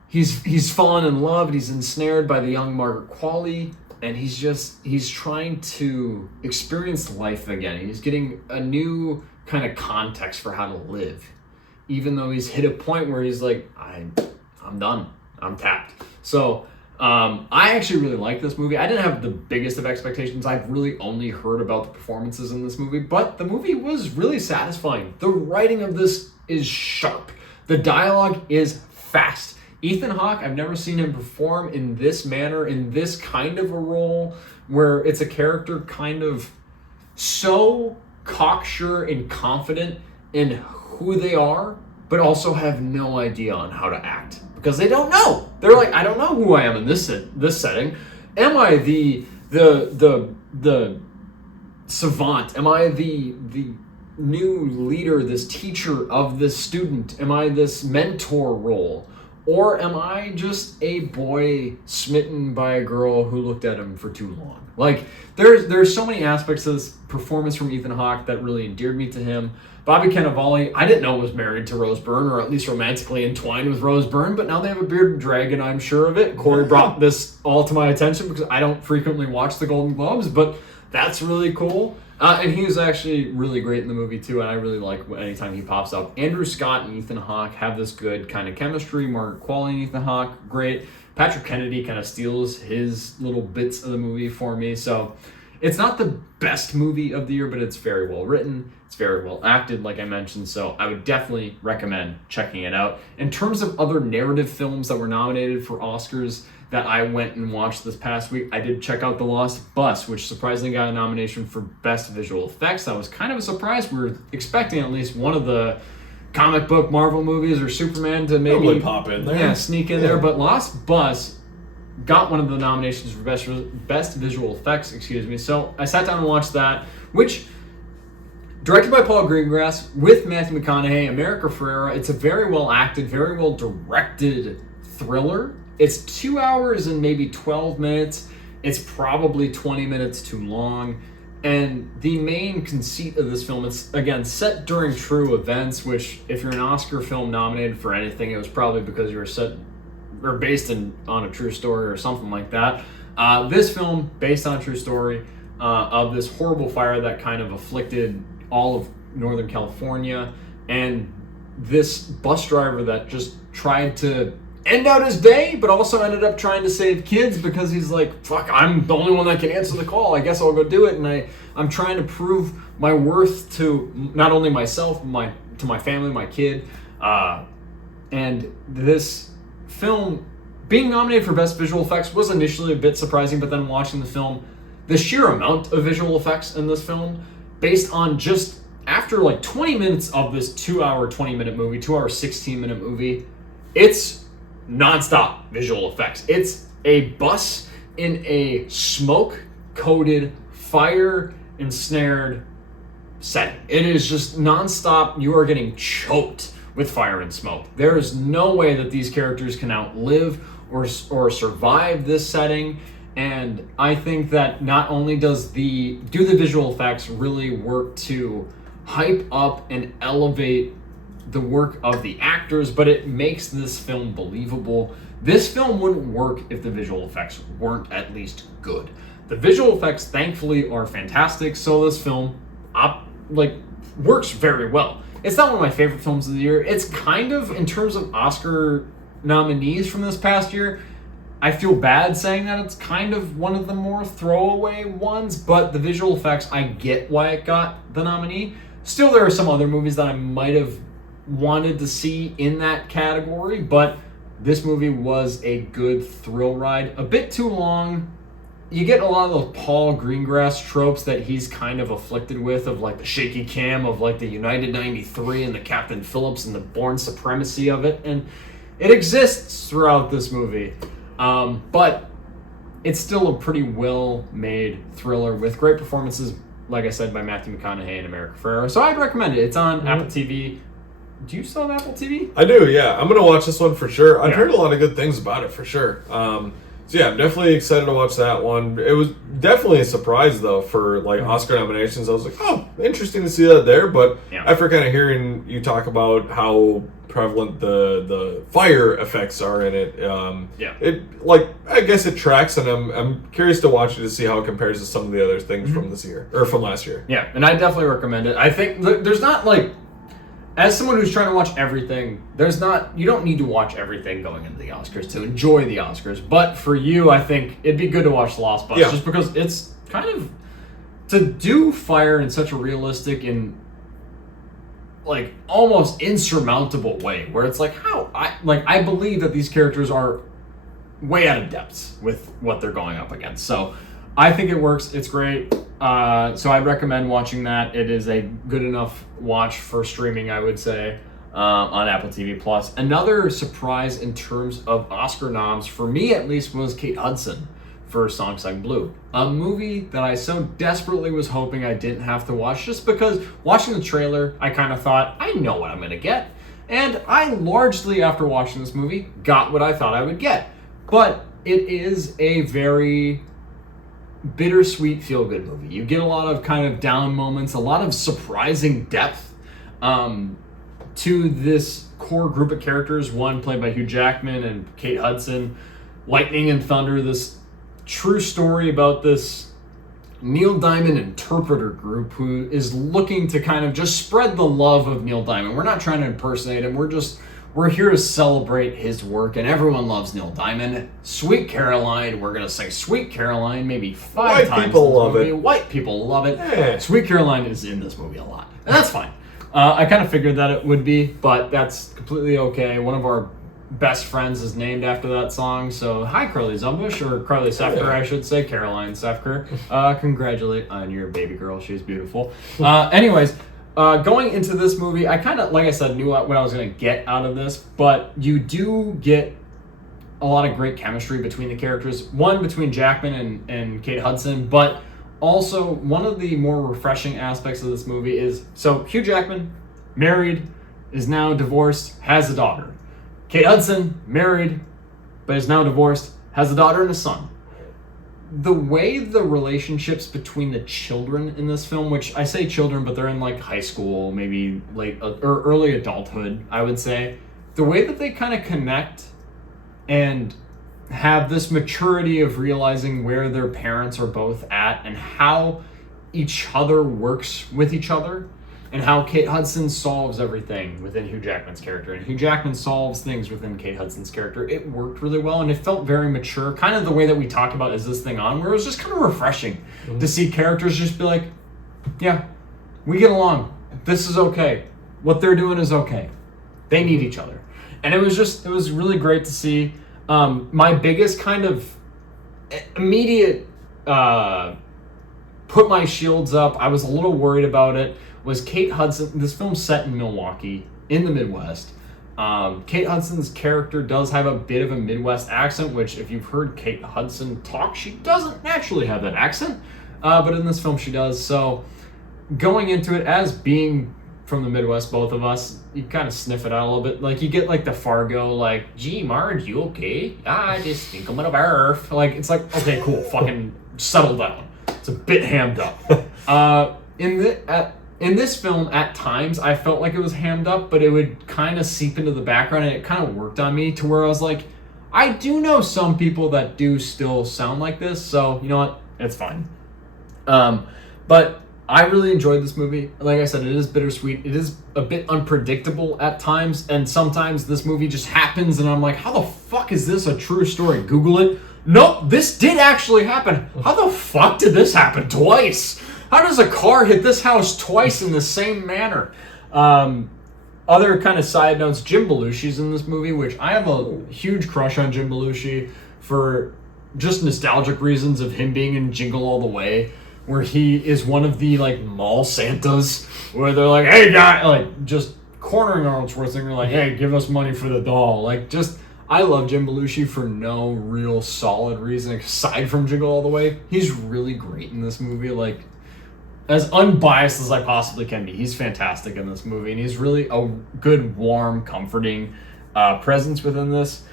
he's fallen in love and he's ensnared by the young Margaret Qualley, and he's trying to experience life again. He's getting a new kind of context for how to live, even though he's hit a point where he's like, I'm done, I'm tapped. So I actually really like this movie. I didn't have the biggest of expectations. I've really only heard about the performances in this movie, but the movie was really satisfying. The writing of this is sharp. The dialogue is fast. Ethan Hawke, I've never seen him perform in this manner, in this kind of a role, where it's a character kind of so cocksure and confident in who they are, but also have no idea on how to act. Because they don't know. They're like, I don't know who I am in this setting. Am I the savant? Am I the new leader, this teacher of this student? Am I this mentor role? Or am I just a boy smitten by a girl who looked at him for too long? Like, there's so many aspects of this performance from Ethan Hawke that really endeared me to him. Bobby Cannavale, I didn't know was married to Rose Byrne, or at least romantically entwined with Rose Byrne, but now they have a bearded dragon, I'm sure of it. Corey brought this all to my attention because I don't frequently watch the Golden Globes, but that's really cool. And he was actually really great in the movie too, and I really like anytime he pops up. Andrew Scott and Ethan Hawke have this good kind of chemistry. Margaret Qualley and Ethan Hawke, great. Patrick Kennedy kind of steals his little bits of the movie for me. So it's not the best movie of the year, but it's very well written. It's very well acted, like I mentioned. So I would definitely recommend checking it out. In terms of other narrative films that were nominated for Oscars that I went and watched this past week, I did check out The Lost Bus, which surprisingly got a nomination for Best Visual Effects. That was kind of a surprise. We were expecting at least one of the comic book Marvel movies or Superman to maybe Probably pop in there. Yeah, sneak in there. But Lost Bus got one of the nominations for Best Visual Effects, So I sat down and watched that, which, directed by Paul Greengrass, with Matthew McConaughey, America Ferrera. It's a very well acted, very well directed thriller. It's 2 hours and maybe 12 minutes. It's probably 20 minutes too long. And the main conceit of this film, it's, again, set during true events, which, if you're an Oscar film nominated for anything, it was probably because you were set or based on a true story or something like that. This film, based on a true story of this horrible fire that kind of afflicted all of Northern California, and this bus driver that just tried to end out his day, but also ended up trying to save kids because he's like, fuck, I'm the only one that can answer the call. I guess I'll go do it. And I'm trying to prove my worth to not only myself, to my family, my kid. And this film being nominated for Best Visual Effects was initially a bit surprising, but then watching the film, the sheer amount of visual effects in this film, based on just after like 20 minutes of this 2 hour, 20 minute movie, 2 hour, 16 minute movie, it's nonstop visual effects. It's a bus in a smoke-coated, fire-ensnared setting. It is just nonstop. You are getting choked with fire and smoke. There is no way that these characters can outlive or survive this setting. And I think that not only do the visual effects really work to hype up and elevate the work of the actors, but it makes this film believable. This film wouldn't work if the visual effects weren't at least good. The visual effects, thankfully, are fantastic, so this film works very well. It's not one of my favorite films of the year. It's kind of, in terms of Oscar nominees from this past year, I feel bad saying that it's kind of one of the more throwaway ones, but the visual effects, I get why it got the nominee. Still, there are some other movies that I might have wanted to see in that category, but this movie was a good thrill ride. A bit too long. You get a lot of those Paul Greengrass tropes that he's kind of afflicted with, of like the shaky cam of like the United 93 and the Captain Phillips and the Bourne Supremacy of it, and it exists throughout this movie. But it's still a pretty well-made thriller with great performances, like I said, by Matthew McConaughey and America Ferrera. So I'd recommend it. It's on Apple TV. Do you still have Apple TV? I do, yeah. I'm going to watch this one for sure. I've heard a lot of good things about it for sure. So yeah, I'm definitely excited to watch that one. It was definitely a surprise though for like Oscar nominations. I was like, oh, interesting to see that there. But after kind of hearing you talk about how prevalent the fire effects are in it, it like I guess it tracks, and I'm curious to watch it to see how it compares to some of the other things from this year or from last year. Yeah, and I definitely recommend it. I think there's not like, as someone who's trying to watch everything, you don't need to watch everything going into the Oscars to enjoy the Oscars. But for you, I think it'd be good to watch The Lost Bus, just because it's kind of, to do fire in such a realistic and like almost insurmountable way, where it's like, I believe that these characters are way out of depths with what they're going up against. So I think it works. It's great. So I'd recommend watching that. It is a good enough watch for streaming, I would say, on Apple TV Plus. Another surprise in terms of Oscar noms, for me at least, was Kate Hudson for Song Sung Blue, a movie that I so desperately was hoping I didn't have to watch, just because watching the trailer, I kind of thought, I know what I'm going to get. And I largely, after watching this movie, got what I thought I would get. But it is a very bittersweet feel-good movie. You get a lot of kind of down moments, a lot of surprising depth to this core group of characters. One played by Hugh Jackman and Kate Hudson. Lightning and Thunder, this true story about this Neil Diamond interpreter group who is looking to kind of just spread the love of Neil Diamond. We're not trying to impersonate him. We're here to celebrate his work, and everyone loves Neil Diamond. Sweet Caroline, we're going to say Sweet Caroline maybe 5 times. White people love it. White people love it. Yeah. Sweet Caroline is in this movie a lot. And that's fine. I kind of figured that it would be, but that's completely okay. One of our best friends is named after that song, so hi Carly Zumbush, or Carly Sefker, I should say, Caroline Sefker. Congratulate on your baby girl, she's beautiful. Anyways, going into this movie, I kind of, like I said, knew what I was going to get out of this, but you do get a lot of great chemistry between the characters. One, between Jackman and Kate Hudson, but also one of the more refreshing aspects of this movie is, so Hugh Jackman, married, is now divorced, has a daughter. Kate Hudson, married, but is now divorced, has a daughter and a son. The way the relationships between the children in this film, which I say children, but they're in like high school, maybe late or early adulthood, I would say, the way that they kind of connect and have this maturity of realizing where their parents are both at and how each other works with each other, and how Kate Hudson solves everything within Hugh Jackman's character, and Hugh Jackman solves things within Kate Hudson's character. It worked really well, and it felt very mature, kind of the way that we talked about Is This Thing On, where it was just kind of refreshing to see characters just be like, yeah, we get along. This is okay. What they're doing is okay. They need each other. And it was really great to see. My biggest kind of immediate put my shields up, I was a little worried about it, was Kate Hudson. This film's set in Milwaukee, in the Midwest. Kate Hudson's character does have a bit of a Midwest accent, which if you've heard Kate Hudson talk, she doesn't naturally have that accent. But in this film she does. So going into it as being from the Midwest, both of us, you kind of sniff it out a little bit. Like you get like the Fargo, like, gee, Marge, you okay? I just think I'm gonna barf. Like, it's like, okay, cool, fucking settle down. It's a bit hammed up. In this film, at times, I felt like it was hammed up, but it would kind of seep into the background, and it kind of worked on me to where I was like, I do know some people that do still sound like this, so you know what? It's fine. But I really enjoyed this movie. Like I said, it is bittersweet. It is a bit unpredictable at times, and sometimes this movie just happens, and I'm like, how the fuck is this a true story? Google it. Nope, this did actually happen. How the fuck did this happen twice? How does a car hit this house twice in the same manner? Other kind of side notes, Jim Belushi's in this movie, which I have a huge crush on Jim Belushi for just nostalgic reasons of him being in Jingle All the Way, where he is one of the like mall Santas, where they're like, hey guy, like just cornering Arnold Schwarzenegger, like, hey, give us money for the doll. Like, just, I love Jim Belushi for no real solid reason aside from Jingle All the Way. He's really great in this movie, like, as unbiased as I possibly can be. He's fantastic in this movie, and he's really a good, warm, comforting presence within this.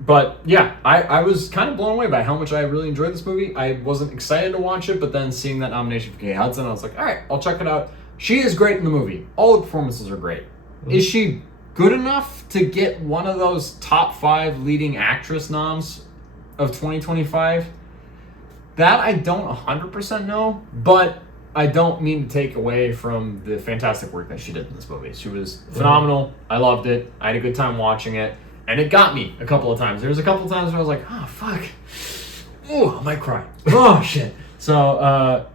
But yeah, I was kind of blown away by how much I really enjoyed this movie. I wasn't excited to watch it, but then seeing that nomination for Kate Hudson, I was like, all right, I'll check it out. She is great in the movie. All the performances are great. Mm-hmm. Is she good enough to get one of those top 5 leading actress noms of 2025? That I don't 100% know, but I don't mean to take away from the fantastic work that she did in this movie. She was phenomenal. I loved it. I had a good time watching it, and it got me a couple of times. There was a couple of times where I was like, oh, fuck. Oh, I might cry. Oh, shit. So,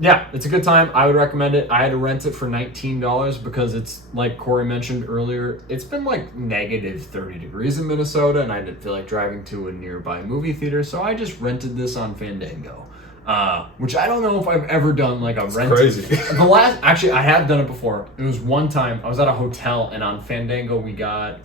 yeah, it's a good time. I would recommend it. I had to rent it for $19 because it's, like Corey mentioned earlier, it's been like negative 30 degrees in Minnesota, and I didn't feel like driving to a nearby movie theater, so I just rented this on Fandango, which I don't know if I've ever done like a rent. Crazy. Actually, I have done it before. It was one time I was at a hotel, and on Fandango we got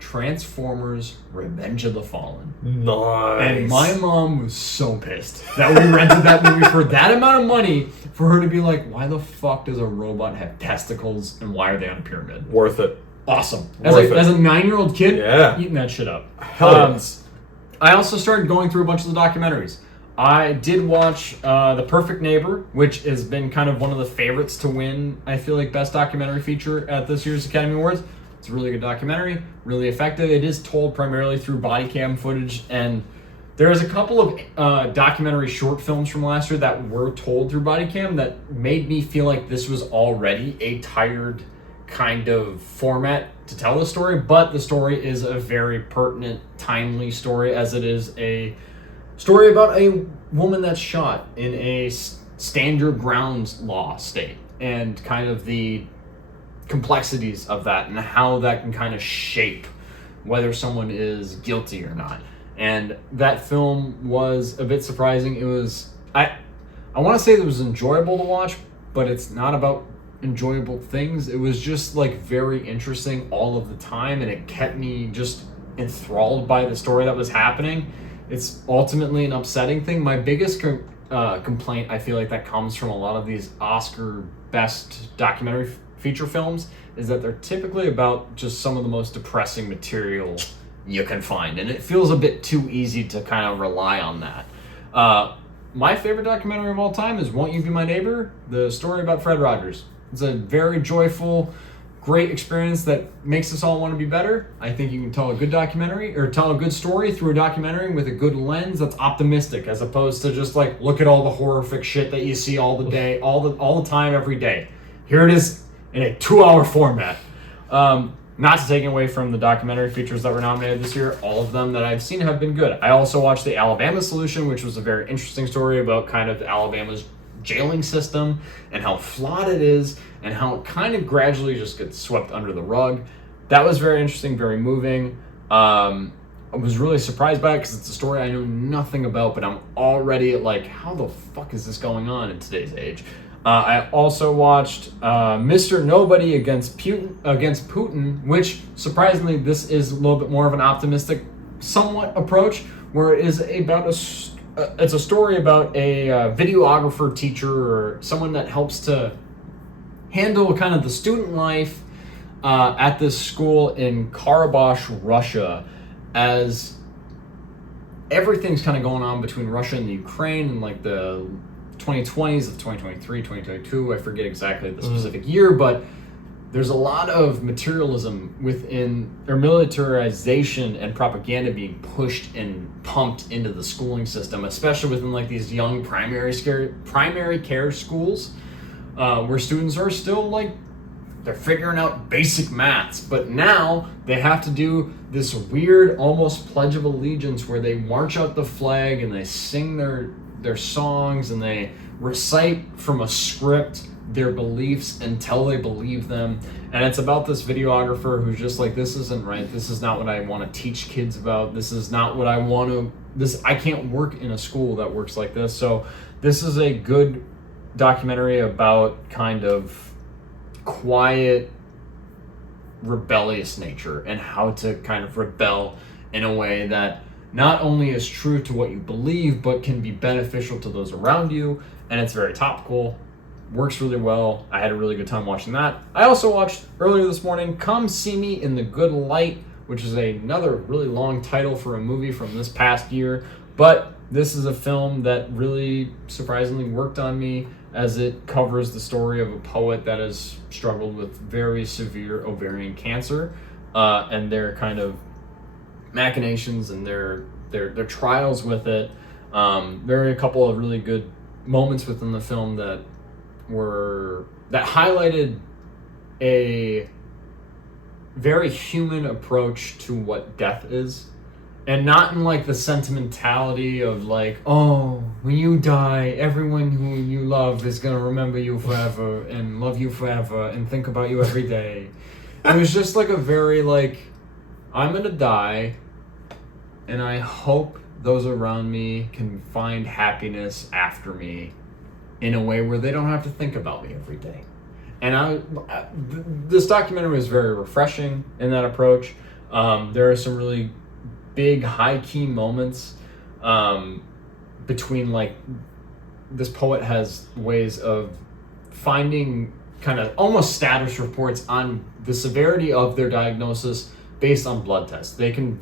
Transformers Revenge of the Fallen. Nice. And my mom was so pissed that we rented that movie for that amount of money for her to be like, why the fuck does a robot have testicles and why are they on a pyramid? Worth it. Awesome. Worth it. As a 9-year-old kid, Yeah. eating that shit up. Hell yes. I also started going through a bunch of the documentaries. I did watch The Perfect Neighbor, which has been kind of one of the favorites to win, I feel like, Best Documentary Feature at this year's Academy Awards. It's a really good documentary, really effective. It is told primarily through body cam footage, and there's a couple of documentary short films from last year that were told through body cam that made me feel like this was already a tired kind of format to tell the story, but the story is a very pertinent, timely story, as it is a story about a woman that's shot in a stand your grounds law state, and kind of the complexities of that and how that can kind of shape whether someone is guilty or not. And that film was a bit surprising. It was, I want to say that it was enjoyable to watch, but it's not about enjoyable things. It was just like very interesting all of the time, and it kept me just enthralled by the story that was happening. It's ultimately an upsetting thing. My biggest complaint, I feel like, that comes from a lot of these Oscar best documentary feature films is that they're typically about just some of the most depressing material you can find, and it feels a bit too easy to kind of rely on that. My favorite documentary of all time is Won't You Be My Neighbor? The story about Fred Rogers. It's a very joyful, great experience that makes us all want to be better. I think you can tell a good documentary, or tell a good story through a documentary with a good lens that's optimistic, as opposed to just like, look at all the horrific shit that you see all the day, all the time, every day. Here it is in a 2-hour format. Not to take away from the documentary features that were nominated this year, all of them that I've seen have been good. I also watched The Alabama Solution, which was a very interesting story about kind of Alabama's jailing system and how flawed it is and how it kind of gradually just gets swept under the rug. That was very interesting, very moving. I was really surprised by it because it's a story I know nothing about, but I'm already like, how the fuck is this going on in today's age? I also watched Mr. Nobody against Putin, which surprisingly this is a little bit more of an optimistic, somewhat approach, where it is about it's a story about a videographer teacher or someone that helps to handle kind of the student life at this school in Karabakh, Russia, as everything's kind of going on between Russia and the Ukraine and like the 2020s of 2023, 2022, I forget exactly the specific year, but there's a lot of materialism within, or militarization and propaganda being pushed and pumped into the schooling system, especially within like these young primary care schools, where students are still like, they're figuring out basic maths, but now they have to do this weird almost Pledge of Allegiance where they march out the flag and they sing their songs and they recite from a script their beliefs until they believe them. And it's about this videographer who's just like, this isn't right. This is not what I want to teach kids about. This is not what I want to, I can't work in a school that works like this. So this is a good documentary about kind of quiet, rebellious nature and how to kind of rebel in a way that not only is true to what you believe, but can be beneficial to those around you. And it's very topical, works really well. I had a really good time watching that. I also watched earlier this morning, Come See Me in the Good Light, which is another really long title for a movie from this past year. But this is a film that really surprisingly worked on me, as it covers the story of a poet that has struggled with very severe ovarian cancer, and their kind of machinations and their trials with it. There are a couple of really good moments within the film that highlighted a very human approach to what death is, and not in like the sentimentality of like, oh, when you die, everyone who you love is gonna remember you forever and love you forever and think about you every day. It was just like a very like, I'm gonna die, and I hope those around me can find happiness after me in a way where they don't have to think about me every day. And this documentary was very refreshing in that approach. There are some really big, high-key moments between, like, this poet has ways of finding kind of almost status reports on the severity of their diagnosis based on blood tests. They can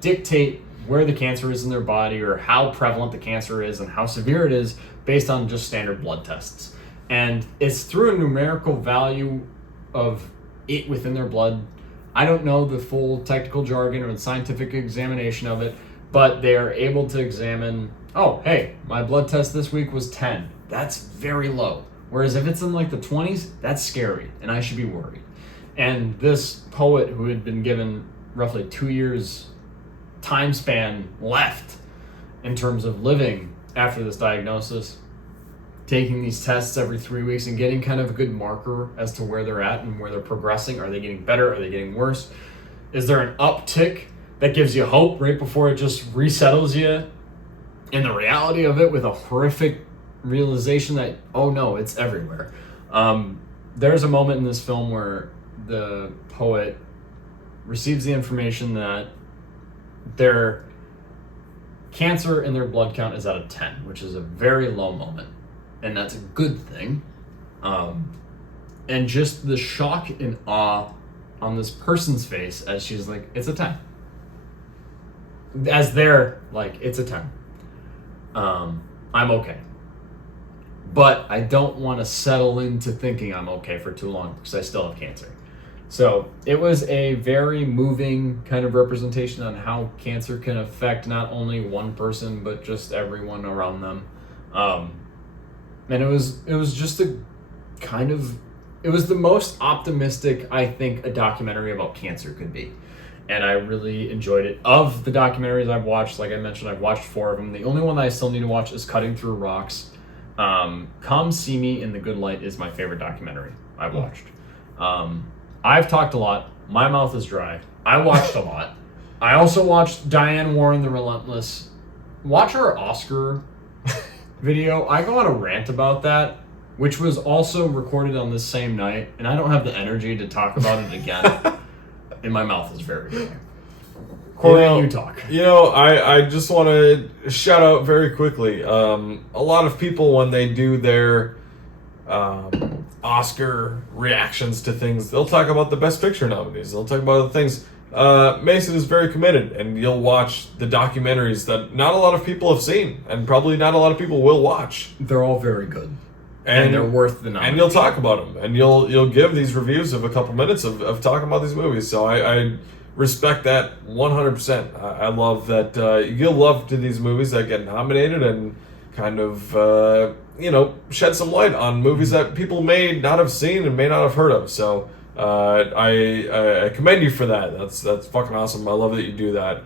dictate where the cancer is in their body or how prevalent the cancer is and how severe it is based on just standard blood tests. And it's through a numerical value of it within their blood. I don't know the full technical jargon or the scientific examination of it, but they are able to examine, oh, hey, my blood test this week was 10. That's very low. Whereas if it's in like the 20s, that's scary, and I should be worried. And this poet, who had been given roughly 2 years time span left in terms of living after this diagnosis, taking these tests every 3 weeks and getting kind of a good marker as to where they're at and where they're progressing. Are they getting better? Are they getting worse? Is there an uptick that gives you hope right before it just resettles you in the reality of it with a horrific realization that, oh no, it's everywhere? There's a moment in this film where the poet receives the information that their cancer in their blood count is at a 10, which is a very low moment. And that's a good thing. And just the shock and awe on this person's face as she's like, it's a 10. As they're like, it's a 10. I'm okay. But I don't want to settle into thinking I'm okay for too long because I still have cancer. So it was a very moving kind of representation on how cancer can affect not only one person, but just everyone around them. And it was just a kind of, it was the most optimistic I think a documentary about cancer could be. And I really enjoyed it. Of the documentaries I've watched, like I mentioned, I've watched 4 of them. The only one that I still need to watch is Cutting Through Rocks. Come See Me in the Good Light is my favorite documentary I've watched. I've talked a lot. My mouth is dry. I watched a lot. I also watched Diane Warren, The Relentless. Watch her Oscar video. I go on a rant about that, which was also recorded on this same night, and I don't have the energy to talk about it again. And my mouth is very dry. Corey, you talk. I just want to shout out very quickly. A lot of people, when they do their Oscar reactions to things, they'll talk about the Best Picture nominees. They'll talk about other things. Mason is very committed, and you'll watch the documentaries that not a lot of people have seen, and probably not a lot of people will watch. They're all very good. And they're worth the nomination. And you'll talk about them, and you'll give these reviews of a couple minutes of talking about these movies. So I respect that 100%. I love that you'll love to these movies that get nominated and kind of shed some light on movies that people may not have seen and may not have heard of. So I commend you for that. That's fucking awesome. I love that you do that.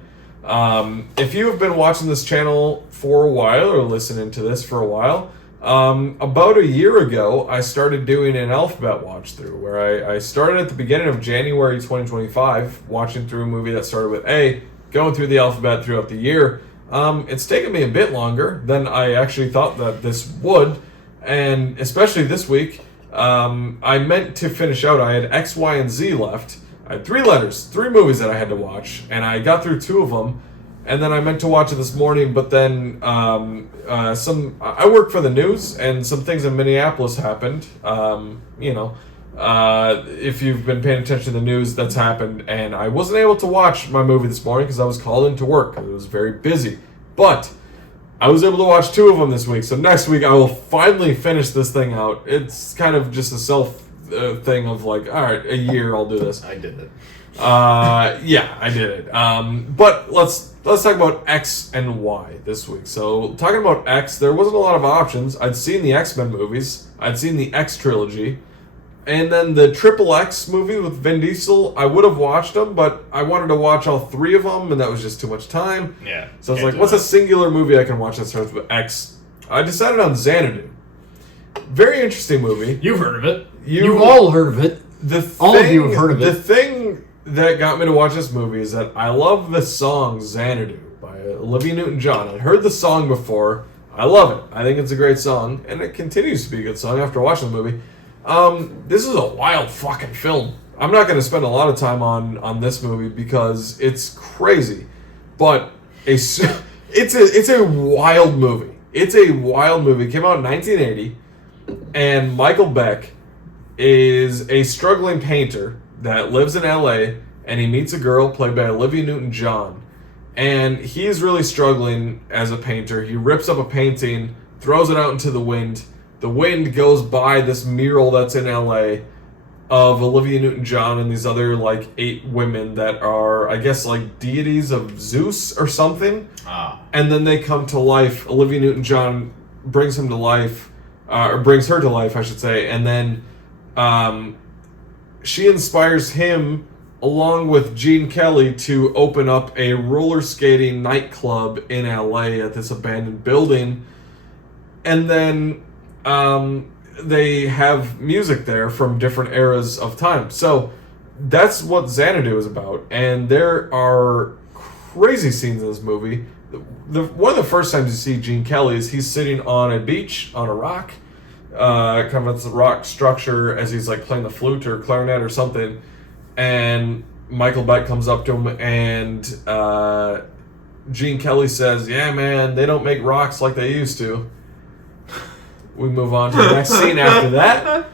If you have been watching this channel for a while or listening to this for a while, about a year ago, I started doing an alphabet watch through where I started at the beginning of January 2025, watching through a movie that started with A, going through the alphabet throughout the year. It's taken me a bit longer than I actually thought that this would, and especially this week, I meant to finish out. I had X, Y, and Z left. I had 3 letters, 3 movies that I had to watch, and I got through 2 of them. And then I meant to watch it this morning, but then I work for the news, and some things in Minneapolis happened. If you've been paying attention to the news, that's happened, and I wasn't able to watch my movie this morning because I was called into work. It was very busy, but I was able to watch 2 of them this week. So next week I will finally finish this thing out. It's kind of just a self thing of like, all right, a year I'll do this. I did it. Yeah, I did it. But let's talk about X and Y this week. So talking about X, there wasn't a lot of options. I'd seen the X-Men movies. I'd seen the X trilogy. And then the Triple X movie with Vin Diesel, I would have watched them, but I wanted to watch all 3 of them, and that was just too much time. Yeah. So I was like, what's a singular movie I can watch that starts with X? I decided on Xanadu. Very interesting movie. You've heard of it. You've all heard of it. All of you have heard of it. The thing that got me to watch this movie is that I love the song Xanadu by Olivia Newton-John. I'd heard the song before. I love it. I think it's a great song, and it continues to be a good song after watching the movie. This is a wild fucking film. I'm not going to spend a lot of time on this movie because it's crazy, but it's a wild movie. It's a wild movie. It came out in 1980, and Michael Beck is a struggling painter that lives in LA, and he meets a girl played by Olivia Newton-John, and he's really struggling as a painter. He rips up a painting, throws it out into the wind. The wind goes by this mural that's in LA of Olivia Newton-John and these other, like, 8 women that are, I guess, like, deities of Zeus or something. And then they come to life. Olivia Newton-John brings him to life, or brings her to life, I should say, and then she inspires him, along with Gene Kelly, to open up a roller skating nightclub in LA at this abandoned building. And then they have music there from different eras of time. So that's what Xanadu is about. And there are crazy scenes in this movie. One of the first times you see Gene Kelly is he's sitting on a beach on a rock, kind of it's a rock structure, as he's like playing the flute or clarinet or something. And Michael Beck comes up to him, and Gene Kelly says, "Yeah, man, they don't make rocks like they used to." We move on to the next scene after that.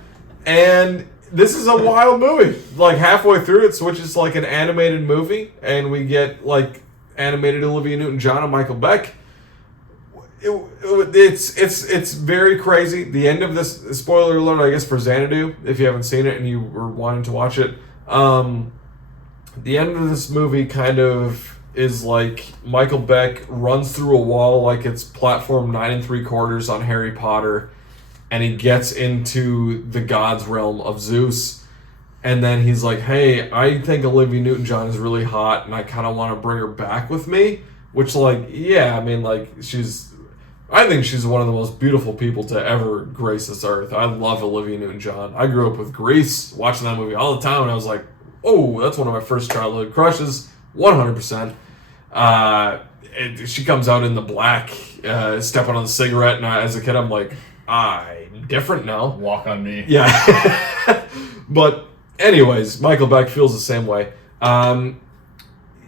And this is a wild movie. Like, halfway through, it switches to like an animated movie, and we get like animated Olivia Newton-John and Michael Beck. It's very crazy. The end of this, spoiler alert, I guess, for Xanadu, if you haven't seen it and you were wanting to watch it, the end of this movie kind of is like Michael Beck runs through a wall like it's platform 9 3/4 on Harry Potter, and he gets into the god's realm of Zeus, and then he's like, "Hey, I think Olivia Newton-John is really hot, and I kind of want to bring her back with me," which, like, yeah, I mean, like, I think she's one of the most beautiful people to ever grace this earth. I love Olivia Newton-John. I grew up with Grease, watching that movie all the time, and I was like, oh, that's one of my first childhood crushes, 100%. She comes out in the black, stepping on the cigarette, and as a kid, I'm like, I'm different now. Walk on me. Yeah. But anyways, Michael Beck feels the same way.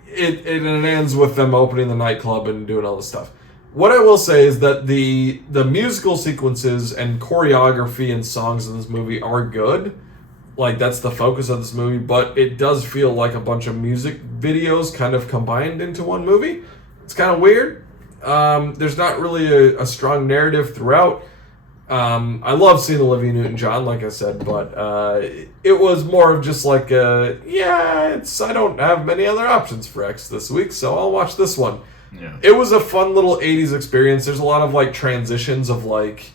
It ends with them opening the nightclub and doing all this stuff. What I will say is that the musical sequences and choreography and songs in this movie are good. Like, that's the focus of this movie, but it does feel like a bunch of music videos kind of combined into one movie. It's kind of weird. There's not really a strong narrative throughout. I love seeing Olivia Newton-John, like I said, but it was more of just like, I don't have many other options for X this week, so I'll watch this one. Yeah. It was a fun little 80s experience. There's a lot of like transitions of like,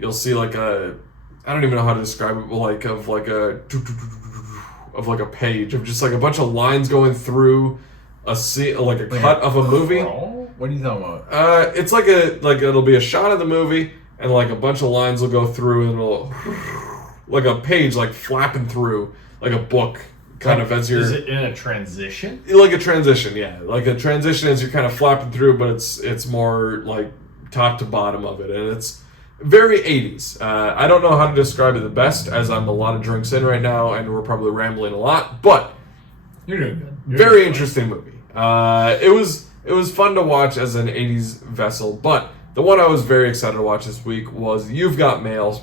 you'll see like I don't even know how to describe it, but like of like a page of just like a bunch of lines going through a scene, like a cut of a movie. What are you talking about? It's like it'll be a shot of the movie, and like a bunch of lines will go through, and it'll like a page like flapping through like a book. Kind of as you're... Is it in a transition? Like a transition, yeah. Like a transition as you're kind of flapping through, but it's more like top to bottom of it. And it's very 80s. I don't know how to describe it the best, as I'm a lot of drinks in right now, and we're probably rambling a lot, but... You're doing good. Very interesting movie. It was fun to watch as an 80s vessel, but the one I was very excited to watch this week was You've Got Mail.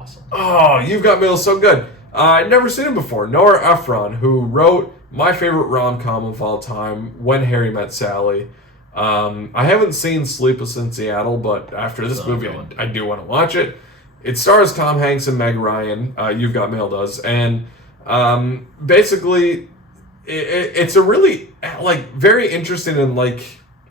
Awesome. Oh, You've Got Mail is so good. I'd never seen him before. Nora Ephron, who wrote my favorite rom-com of all time, When Harry Met Sally. I haven't seen Sleepless in Seattle, but after this movie, I do want to watch it. It stars Tom Hanks and Meg Ryan. You've Got Mail does. And basically, it's a really, like, very interesting and, like,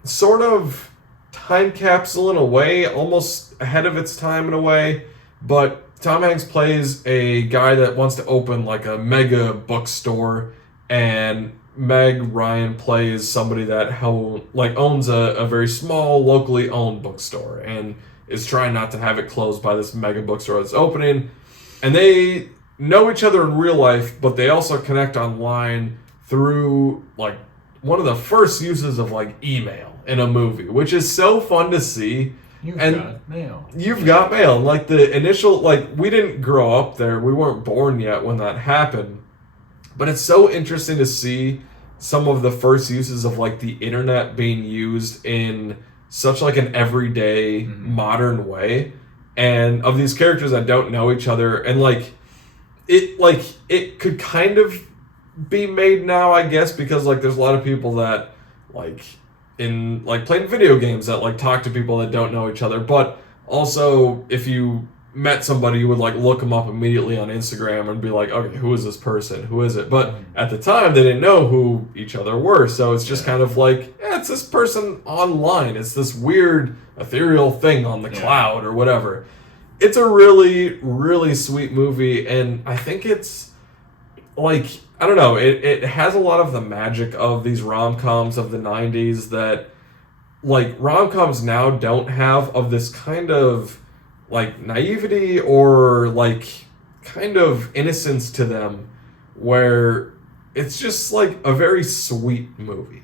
sort of time capsule in a way, almost ahead of its time in a way, but... Tom Hanks plays a guy that wants to open like a mega bookstore, and Meg Ryan plays somebody that owns a very small, locally owned bookstore and is trying not to have it closed by this mega bookstore that's opening. And they know each other in real life, but they also connect online through like one of the first uses of like email in a movie, which is so fun to see. You've got mail. You've got mail. Like the initial, like we didn't grow up there. We weren't born yet when that happened. But it's so interesting to see some of the first uses of like the internet being used in such like an everyday modern way, and of these characters that don't know each other, and like it could kind of be made now, I guess, because like there's a lot of people that like in like playing video games that like talk to people that don't know each other, but also if you met somebody, you would like look them up immediately on Instagram and be like, okay, who is this person? Who is it? But at the time, they didn't know who each other were, so it's just kind of like, it's this person online. It's this weird ethereal thing on the cloud or whatever. It's a really, really sweet movie, and I think it's like, I don't know, it has a lot of the magic of these rom-coms of the 90s that like rom-coms now don't have, of this kind of like naivety or like kind of innocence to them, where it's just like a very sweet movie.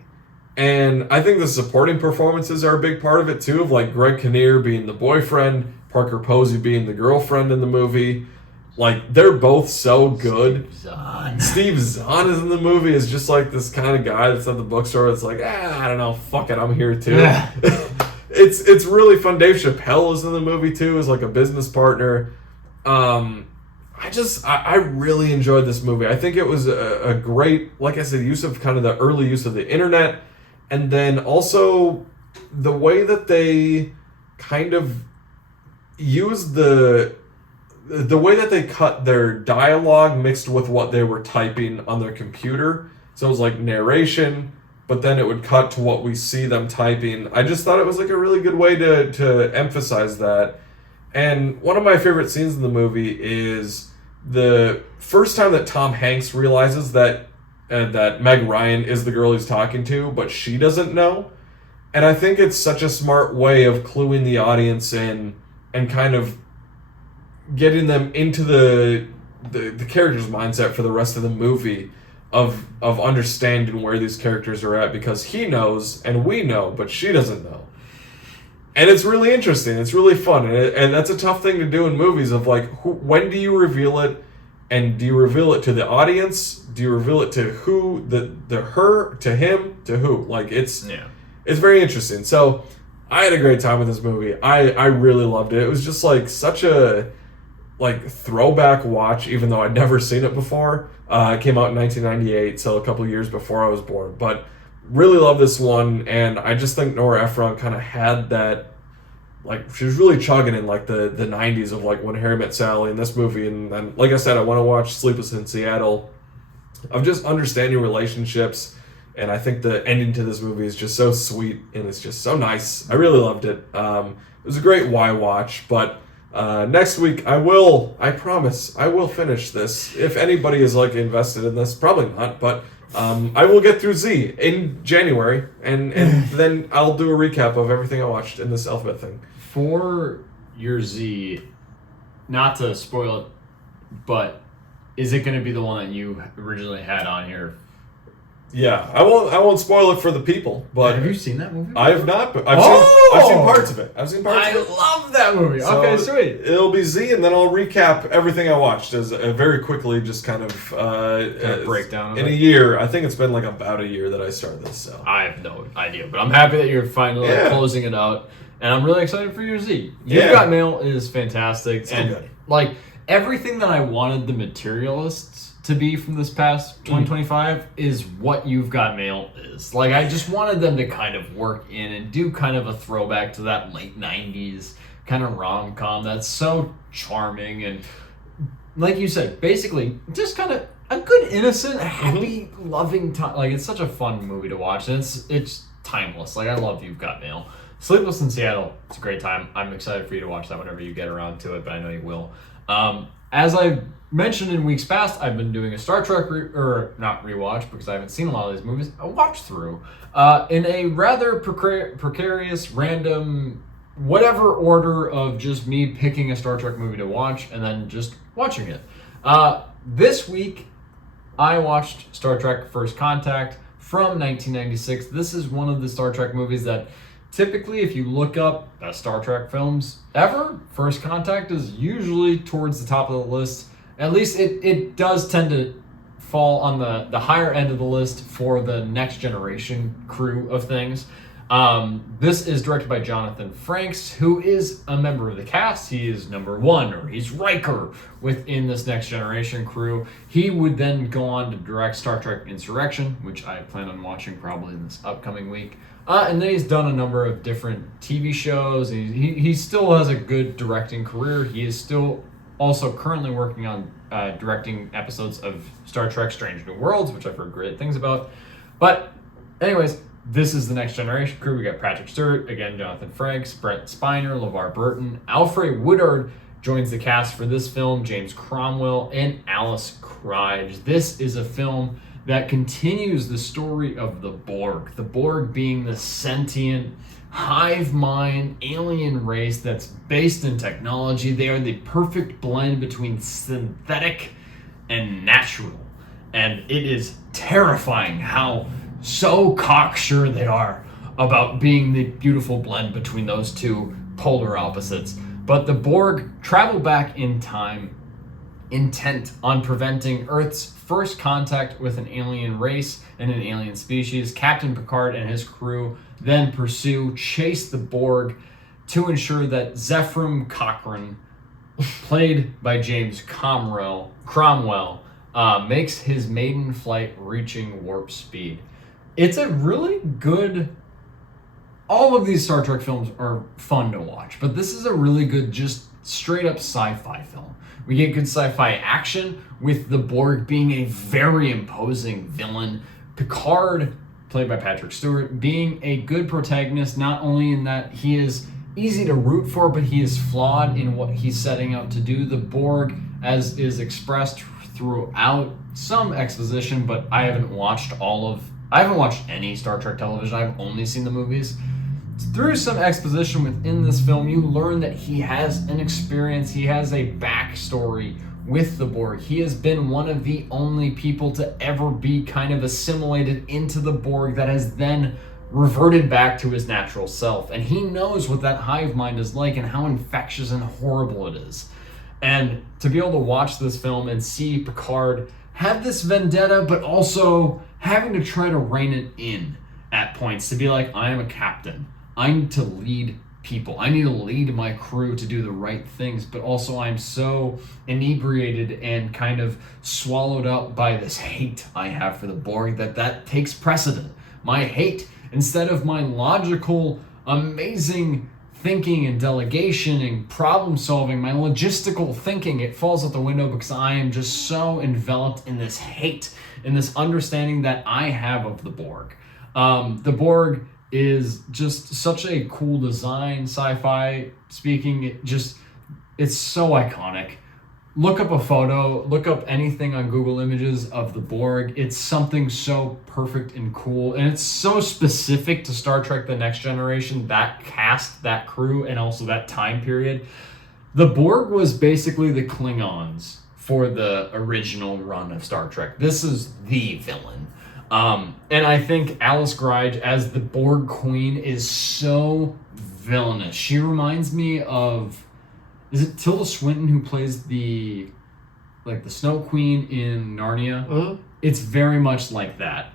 And I think the supporting performances are a big part of it too, of like Greg Kinnear being the boyfriend, Parker Posey being the girlfriend in the movie. Like, they're both so good. Steve Zahn is in the movie, is just like this kind of guy that's at the bookstore that's like, I don't know, fuck it, I'm here too. It's really fun. Dave Chappelle is in the movie too, as like a business partner. I really enjoyed this movie. I think it was a great, like I said, use of kind of the early use of the internet, and then also the way that they kind of used the way that they cut their dialogue mixed with what they were typing on their computer. So it was like narration, but then it would cut to what we see them typing. I just thought it was like a really good way to emphasize that. And one of my favorite scenes in the movie is the first time that Tom Hanks realizes that Meg Ryan is the girl he's talking to, but she doesn't know. And I think it's such a smart way of cluing the audience in and kind of getting them into the character's mindset for the rest of the movie, of understanding where these characters are at, because he knows and we know, but she doesn't know. And it's really interesting. It's really fun, and that's a tough thing to do in movies. Of like, when do you reveal it, and do you reveal it to the audience? Do you reveal it to who? The her, to him, to who? Like, it's very interesting. So I had a great time with this movie. I really loved it. It was just like such a like throwback watch, even though I'd never seen it before. It came out in 1998, so a couple years before I was born. But really love this one, and I just think Nora Ephron kind of had that, like, she was really chugging in like the 90s of like When Harry Met Sally in this movie, and like I said, I want to watch Sleepless in Seattle, of just understanding relationships. And I think the ending to this movie is just so sweet, and it's just so nice. I really loved it. It was a great why watch, but next week I promise I will finish this. If anybody is like invested in this, probably not, but I will get through Z in January, and then I'll do a recap of everything I watched in this alphabet thing. For your Z, not to spoil it, but is it going to be the one that you originally had on here? Yeah, I won't spoil it for the people, but have you seen that movie? I have not, but I've seen parts of it. I love that movie. So okay, sweet. It'll be Z, and then I'll recap everything I watched as very quickly, just kind of breakdown in a year. I think it's been like about a year that I started this. So I have no idea, but I'm happy that you're finally closing it out, and I'm really excited for your Z. You've Got Mail is fantastic, and like everything that I wanted the Materialists to be from this past 2025 is what You've Got Mail is. Like, I just wanted them to kind of work in and do kind of a throwback to that late 90s kind of rom-com that's so charming, and like you said, basically just kind of a good, innocent, happy, loving time. Like, it's such a fun movie to watch, and it's timeless. Like, I love You've Got Mail. Sleepless in Seattle, it's a great time. I'm excited for you to watch that whenever you get around to it, but I know you will. As I mentioned in weeks past, I've been doing a Star Trek, not rewatch, because I haven't seen a lot of these movies, a watch through, in a rather precarious, random, whatever order of just me picking a Star Trek movie to watch and then just watching it. This week, I watched Star Trek First Contact from 1996. This is one of the Star Trek movies that typically, if you look up best Star Trek films ever, First Contact is usually towards the top of the list. At least it does tend to fall on the higher end of the list for the Next Generation crew of things. This is directed by Jonathan Frakes, who is a member of the cast. He is number 1, or he's Riker within this Next Generation crew. He would then go on to direct Star Trek Insurrection, which I plan on watching probably in this upcoming week. And then he's done a number of different TV shows. He still has a good directing career. He is still also currently working on directing episodes of Star Trek Strange New Worlds, which I've heard great things about. But anyways, this is the Next Generation crew. We got Patrick Stewart, again, Jonathan Frakes, Brent Spiner, LeVar Burton. Alfred Woodard joins the cast for this film, James Cromwell, and Alice Krige. This is a film that continues the story of the Borg being the sentient, hive mind alien race that's based in technology. They are the perfect blend between synthetic and natural. And it is terrifying how so cocksure they are about being the beautiful blend between those two polar opposites. But the Borg travel back in time, intent on preventing Earth's first contact with an alien race and an alien species. Captain Picard and his crew then chase the Borg to ensure that Zephram Cochrane, played by James Cromwell, makes his maiden flight reaching warp speed. It's a really good... All of these Star Trek films are fun to watch, but this is a really good, just straight up sci-fi film. We get good sci-fi action with the Borg being a very imposing villain. Picard, played by Patrick Stewart, being a good protagonist, not only in that he is easy to root for, but he is flawed in what he's setting out to do. The Borg, as is expressed throughout some exposition, but I haven't watched any Star Trek television. I've only seen the movies. Through some exposition within this film, you learn that he has an experience, he has a backstory with the Borg. He has been one of the only people to ever be kind of assimilated into the Borg that has then reverted back to his natural self. And he knows what that hive mind is like and how infectious and horrible it is. And to be able to watch this film and see Picard have this vendetta, but also having to try to rein it in at points, to be like, I am a captain. I need to lead people. I need to lead my crew to do the right things, but also I'm so inebriated and kind of swallowed up by this hate I have for the Borg that takes precedent. My hate, instead of my logical, amazing thinking and delegation and problem solving, my logistical thinking, it falls out the window because I am just so enveloped in this hate, in this understanding that I have of the Borg. The Borg is just such a cool design, sci-fi speaking. It's so iconic. Look up a photo, look up anything on Google Images of the Borg. It's something so perfect and cool, and it's so specific to Star Trek The Next Generation, that cast, that crew, and also that time period. The Borg was basically the Klingons for the original run of Star Trek. This is the villain. And I think Alice Krige as the Borg Queen is so villainous. She reminds me of, is it Tilda Swinton who plays the Snow Queen in Narnia? Mm-hmm. It's very much like that.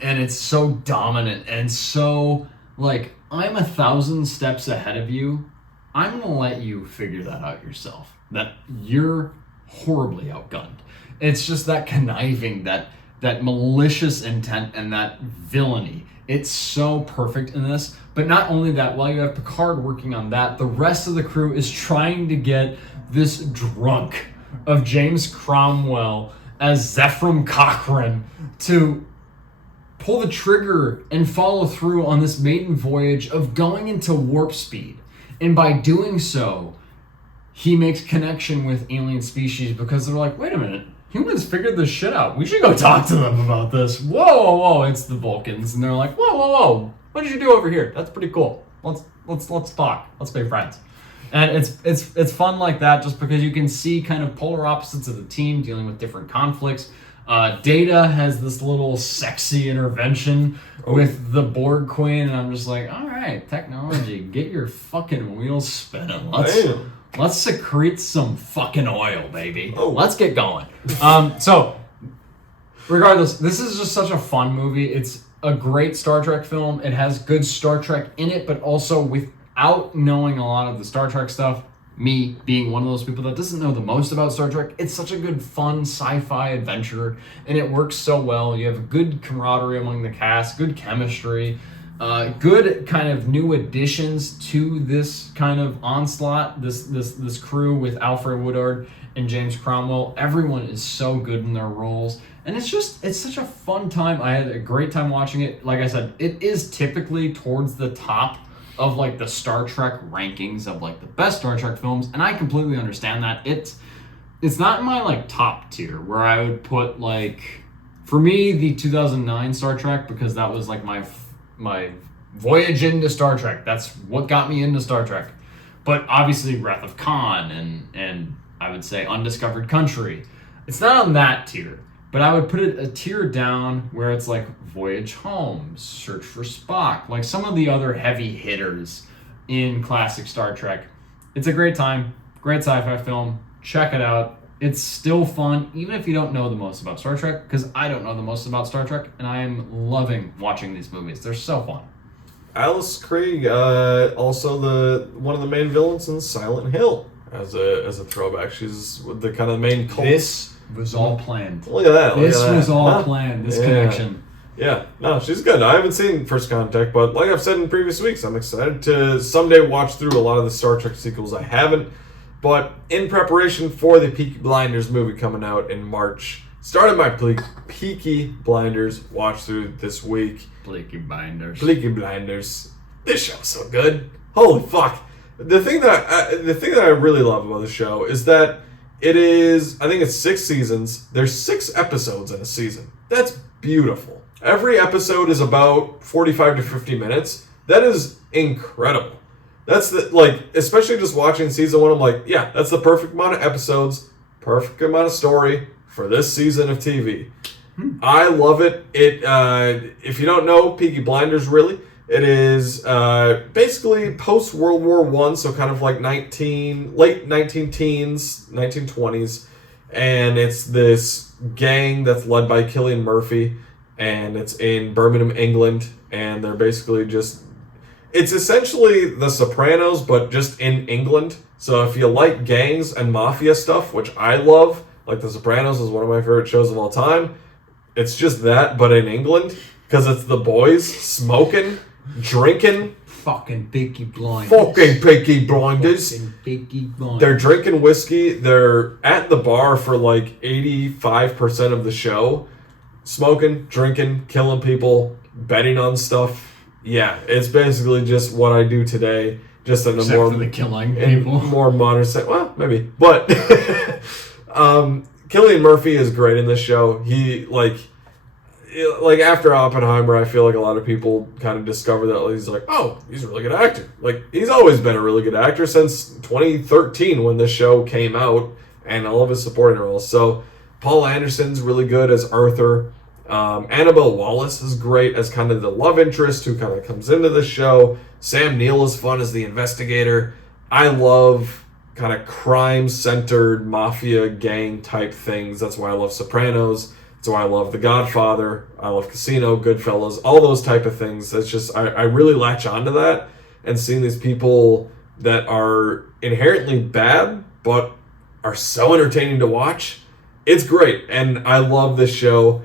And it's so dominant and so like, I'm 1,000 steps ahead of you. I'm gonna let you figure that out yourself. That you're horribly outgunned. It's just that conniving, that malicious intent and that villainy. It's so perfect in this. But not only that, while you have Picard working on that, the rest of the crew is trying to get this drunk of James Cromwell as Zephram Cochrane to pull the trigger and follow through on this maiden voyage of going into warp speed. And by doing so, he makes connection with alien species because they're like, wait a minute, humans figured this shit out. We should go talk to them about this. Whoa, it's the Vulcans. And they're like, whoa, what did you do over here? That's pretty cool. Let's talk. Let's be friends. And it's fun like that just because you can see kind of polar opposites of the team dealing with different conflicts. Data has this little sexy intervention with the Borg Queen, and I'm just like, all right, technology, get your fucking wheels spinning. Let's secrete some fucking oil, baby. Let's get going. So Regardless, this is just such a fun movie. It's a great Star Trek film. It has good Star Trek in it, but also without knowing a lot of the Star Trek stuff, me being one of those people that doesn't know the most about Star Trek, it's such a good, fun sci-fi adventure, and it works so well. You have good camaraderie among the cast, good chemistry, good kind of new additions to this kind of onslaught, this crew with Alfred Woodard and James Cromwell. Everyone is so good in their roles, and it's such a fun time. I had a great time watching it. Like I said, it is typically towards the top of like the Star Trek rankings of like the best Star Trek films, and I completely understand that. It's not in my like top tier where I would put like, for me, the 2009 Star Trek, because that was like my voyage into Star Trek. That's what got me into Star Trek. But obviously Wrath of Khan and I would say Undiscovered Country. It's not on that tier, but I would put it a tier down where it's like Voyage Home, Search for Spock, like some of the other heavy hitters in classic Star Trek. It's a great time, great sci-fi film. Check it out. It's still fun, even if you don't know the most about Star Trek, because I don't know the most about Star Trek, and I am loving watching these movies. They're so fun. Alice Krige, also one of the main villains in Silent Hill, as a throwback. She's the kind of main cult. This was all planned. Look at that. This was all planned. This connection. Yeah, no, she's good. I haven't seen First Contact, but like I've said in previous weeks, I'm excited to someday watch through a lot of the Star Trek sequels. I haven't, but in preparation for the Peaky Blinders movie coming out in March, started my Peaky Blinders watch through this week. Peaky Blinders. Peaky Blinders. This show's so good. Holy fuck! The thing that I really love about the show is that it is. I think it's 6 seasons. There's 6 episodes in a season. That's beautiful. Every episode is about 45 to 50 minutes. That is incredible. That's especially just watching season 1, I'm like, yeah, that's the perfect amount of episodes, perfect amount of story for this season of TV. I love it. If you don't know Peaky Blinders, really, it is basically post World War I, so kind of like late 19-teens, 1920s, and it's this gang that's led by Cillian Murphy. And it's in Birmingham, England, and they're basically it's essentially The Sopranos, but just in England. So if you like gangs and mafia stuff, which I love, like The Sopranos is one of my favorite shows of all time, it's just that, but in England, because it's the boys smoking, drinking. Fucking Peaky Blinders. Fucking Peaky Blinders. Fucking Peaky Blinders. They're drinking whiskey. They're at the bar for like 85% of the show. Smoking, drinking, killing people, betting on stuff. Yeah, it's basically just what I do today, just in a Except for the killing people. More modern set. Well, maybe, but Cillian Murphy is great in this show. He like after Oppenheimer, I feel like a lot of people kind of discover that he's like, oh, he's a really good actor. Like he's always been a really good actor since 2013 when this show came out, and all of his supporting roles. So Paul Anderson's really good as Arthur. Annabelle Wallis is great as kind of the love interest who kind of comes into the show. Sam Neill is fun as the investigator. I love kind of crime-centered mafia gang type things. That's why I love Sopranos. That's why I love The Godfather. I love Casino, Goodfellas, all those type of things. It's just I really latch onto that, and seeing these people that are inherently bad but are so entertaining to watch. It's great, and I love this show.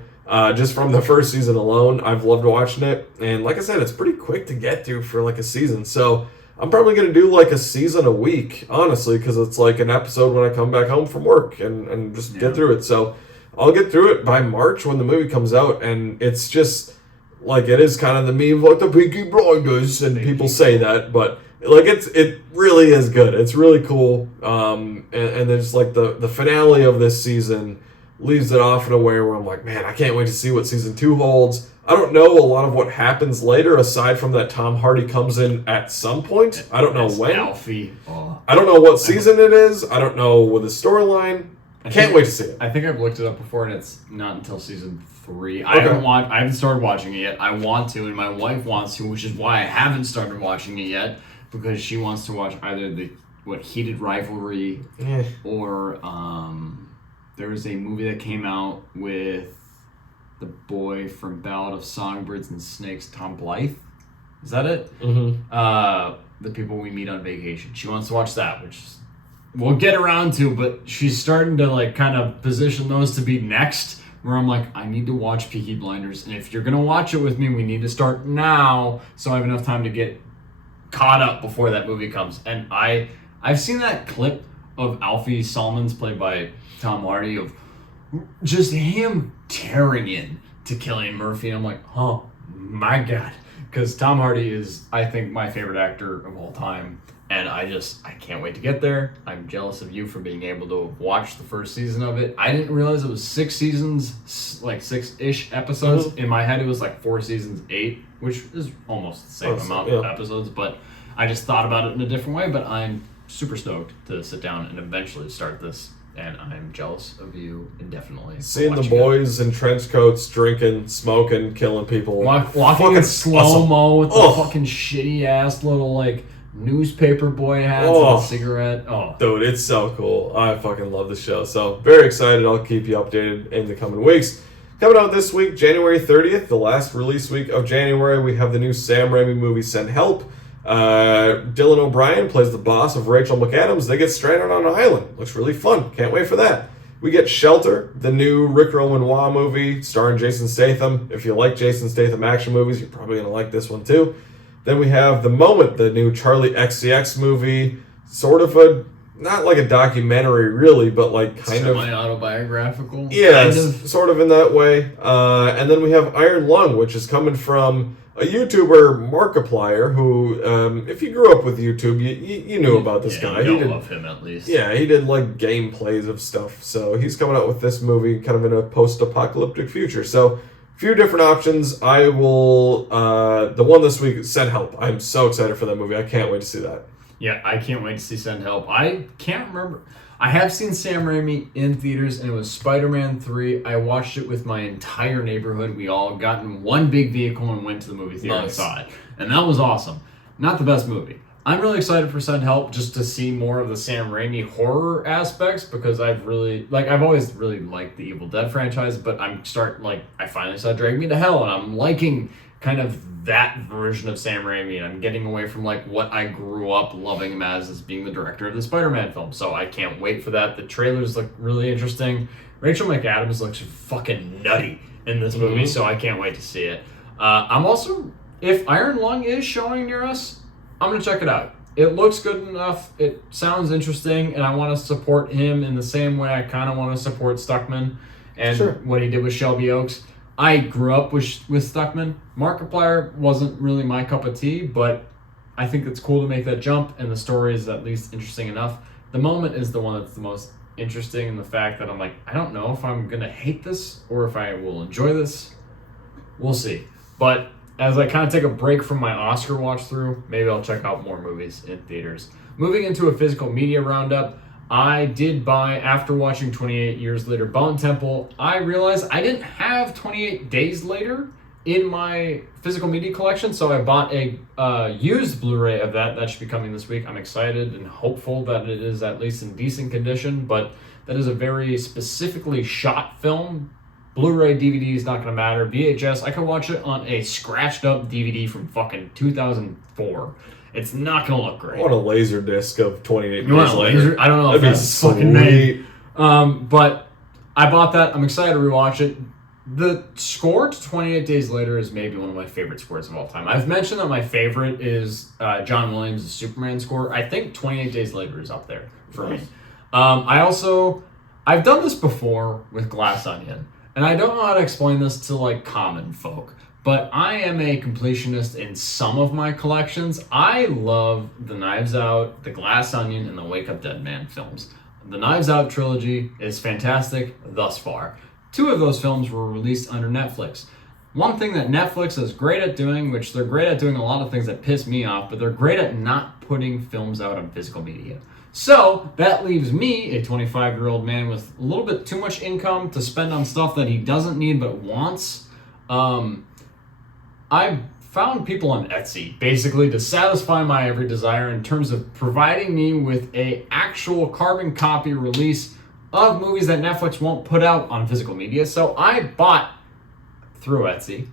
Just from the first season alone, I've loved watching it. And like I said, it's pretty quick to get through for like a season. So I'm probably going to do like a season a week, honestly, because it's like an episode when I come back home from work and just get through it. So I'll get through it by March when the movie comes out. And it's just like, it is kind of the meme of like the Peaky Blinders, and people say that, but like it really is good. It's really cool. And there's like the finale of this season leaves it off in a way where I'm like, man, I can't wait to see what season 2 holds. I don't know a lot of what happens later, aside from that Tom Hardy comes in at some point. I don't know when. Alfie. Oh. I don't know what season it is. I don't know with the storyline. Can't wait to see it. I think I've looked it up before, and it's not until season 3. Okay. I haven't started watching it yet. I want to, and my wife wants to, which is why I haven't started watching it yet, because she wants to watch either Heated Rivalry or there was a movie that came out with the boy from Ballad of Songbirds and Snakes, Tom Blythe. Is that it? Mm-hmm. The People We Meet on Vacation. She wants to watch that, which we'll get around to, but she's starting to like kind of position those to be next, where I'm like, I need to watch Peaky Blinders, and if you're going to watch it with me, we need to start now so I have enough time to get caught up before that movie comes. And I've seen that clip of Alfie Solomons, played by Tom Hardy, of just him tearing in to Cillian Murphy. And I'm like, oh my God. Because Tom Hardy is, I think, my favorite actor of all time. And I can't wait to get there. I'm jealous of you for being able to watch the first season of it. I didn't realize it was 6 seasons, like 6-ish episodes. Mm-hmm. In my head, it was like 4 seasons, 8, which is almost the same amount of episodes. But I just thought about it in a different way. But I'm super stoked to sit down and eventually start this. And I'm jealous of you indefinitely. Seeing the boys in trench coats, drinking, smoking, killing people. Walking in slow-mo with the fucking shitty-ass little, like, newspaper boy hats and a cigarette. Oh, dude, it's so cool. I fucking love the show. So, very excited. I'll keep you updated in the coming weeks. Coming out this week, January 30th, the last release week of January, we have the new Sam Raimi movie, Send Help. Dylan O'Brien plays the boss of Rachel McAdams. They get stranded on an island. Looks really fun. Can't wait for that. We get Shelter, the new Rick Roman movie starring Jason Statham. If you like Jason Statham action movies, you're probably going to like this one too. Then we have The Moment, the new Charlie XCX movie. Sort of not like a documentary really, but like kind of semi-autobiographical. Yeah, sort of in that way. And then we have Iron Lung, which is coming from a YouTuber, Markiplier, who, if you grew up with YouTube, you knew about this guy. You love him at least. Yeah, he did like gameplays of stuff. So he's coming out with this movie kind of in a post-apocalyptic future. So a few different options. I will, the one this week, Send Help. I'm so excited for that movie. I can't wait to see that. Yeah, I can't wait to see Send Help. I can't remember. I have seen Sam Raimi in theaters, and it was Spider-Man 3. I watched it with my entire neighborhood. We all got in one big vehicle and went to the movie theater and saw it. And that was awesome. Not the best movie. I'm really excited for Send Help just to see more of the Sam Raimi horror aspects, because I've always really liked the Evil Dead franchise, but I finally saw Drag Me to Hell, and I'm liking kind of that version of Sam Raimi, and I'm getting away from like what I grew up loving him as being the director of the Spider-Man film. So I can't wait for that. The trailers look really interesting. Rachel McAdams looks fucking nutty in this movie, so I can't wait to see it. I'm also, if Iron Lung is showing near us, I'm gonna check it out. It looks good enough. It sounds interesting, and I want to support him in the same way I kind of want to support Stuckman and what he did with Shelby Oaks. I grew up with Stuckman. Markiplier wasn't really my cup of tea, but I think it's cool to make that jump, and the story is at least interesting enough. The Moment is the one that's the most interesting in the fact that I'm like, I don't know if I'm going to hate this or if I will enjoy this. We'll see. But as I kind of take a break from my Oscar watch through, maybe I'll check out more movies in theaters. Moving into a physical media roundup, I did buy, after watching 28 Years Later Bone Temple, I realized I didn't have 28 Days Later in my physical media collection, so I bought a used Blu-ray of that. That should be coming this week. I'm excited and hopeful that it is at least in decent condition, but that is a very specifically shot film. Blu-ray, DVD is not going to matter. VHS, I could watch it on a scratched up DVD from fucking 2004. It's not going to look great. I want a laser disc of 28 You want a laser? I don't know if that's fucking made. But I bought that. I'm excited to rewatch it. The score to 28 Days Later is maybe one of my favorite scores of all time. I've mentioned that my favorite is John Williams' Superman score. I think 28 Days Later is up there for me. I've done this before with Glass Onion, and I don't know how to explain this to like common folk. But I am a completionist in some of my collections. I love the Knives Out, the Glass Onion, and the Wake Up Dead Man films. The Knives Out trilogy is fantastic thus far. 2 of those films were released under Netflix. One thing that Netflix is great at doing, which they're great at doing a lot of things that piss me off, but they're great at not putting films out on physical media. So that leaves me, a 25-year-old man with a little bit too much income to spend on stuff that he doesn't need but wants. I found people on Etsy basically to satisfy my every desire in terms of providing me with a actual carbon copy release of movies that Netflix won't put out on physical media. So I bought through Etsy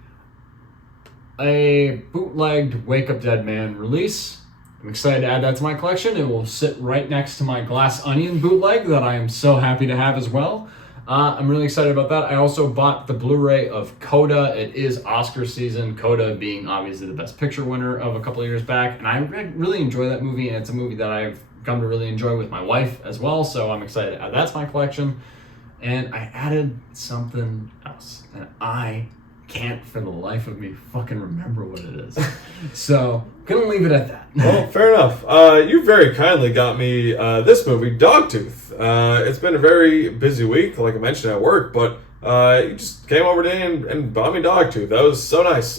a bootlegged Wake Up Dead Man release. I'm excited to add that to my collection. It will sit right next to my Glass Onion bootleg that I am so happy to have as well. I'm really excited about that. I also bought the Blu-ray of Coda. It is Oscar season, Coda being obviously the Best Picture winner of a couple of years back. And I really enjoy that movie, and it's a movie that I've come to really enjoy with my wife as well. So I'm excited to add that to my collection. And I added something else, and I can't for the life of me fucking remember what it is. So gonna leave it at that. Well, fair enough. You very kindly got me this movie, Dogtooth. It's been a very busy week, like I mentioned at work, but you just came over today and bought me Dogtooth. That was so nice.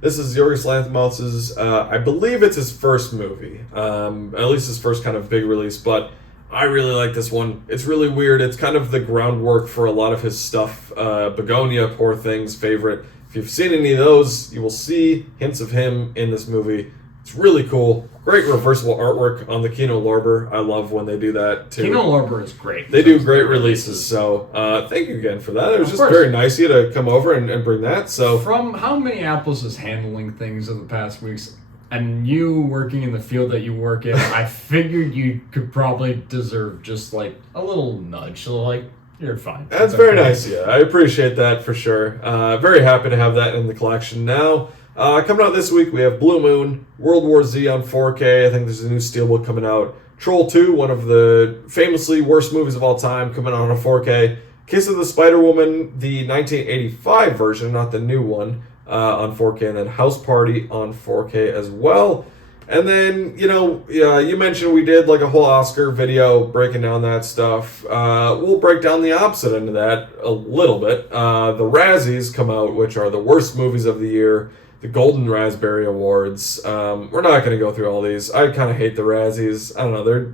This is Yorgos Lanthimos's, I believe it's his first movie, at least his first kind of big release, but I really like this one. It's really weird. It's kind of the groundwork for a lot of his stuff. Begonia, Poor Things, favorite. If you've seen any of those, you will see hints of him in this movie. It's really cool. Great reversible artwork on the Kino Lorber. I love when they do that too. Kino Lorber is great. They do great releases. So thank you again for that. It was just very nice of you to come over and bring that. So from how Minneapolis is handling things in the past weeks, and you working in the field that you work in, I figured you could probably deserve just like a little nudge. So like, you're fine. That's very nice. Yeah, I appreciate that for sure. Very happy to have that in the collection now. Coming out this week, we have Blue Moon, World War Z on 4K. I think there's a new Steelbook coming out. Troll 2, one of the famously worst movies of all time, coming out on 4K. Kiss of the Spider Woman, the 1985 version, not the new one, on 4K. And then House Party on 4K as well. And then, you mentioned we did like a whole Oscar video breaking down that stuff. We'll break down the opposite end of that a little bit. The Razzies come out, which are the worst movies of the year. The Golden Raspberry Awards. We're not going to go through all these. I kind of hate the Razzies. I don't know.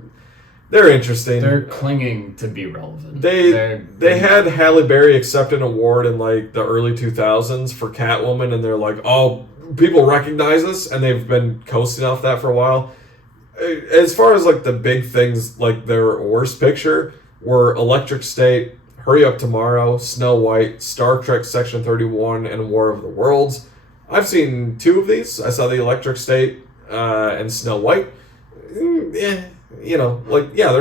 They're interesting. They're clinging to be relevant. They had Halle Berry accept an award in like the early 2000s for Catwoman, and they're like, oh, people recognize us, and they've been coasting off that for a while. As far as like the big things, like their worst picture were Electric State, Hurry Up Tomorrow, Snow White, Star Trek Section 31, and War of the Worlds. I've seen 2 of these. I saw the Electric State and Snow White. They're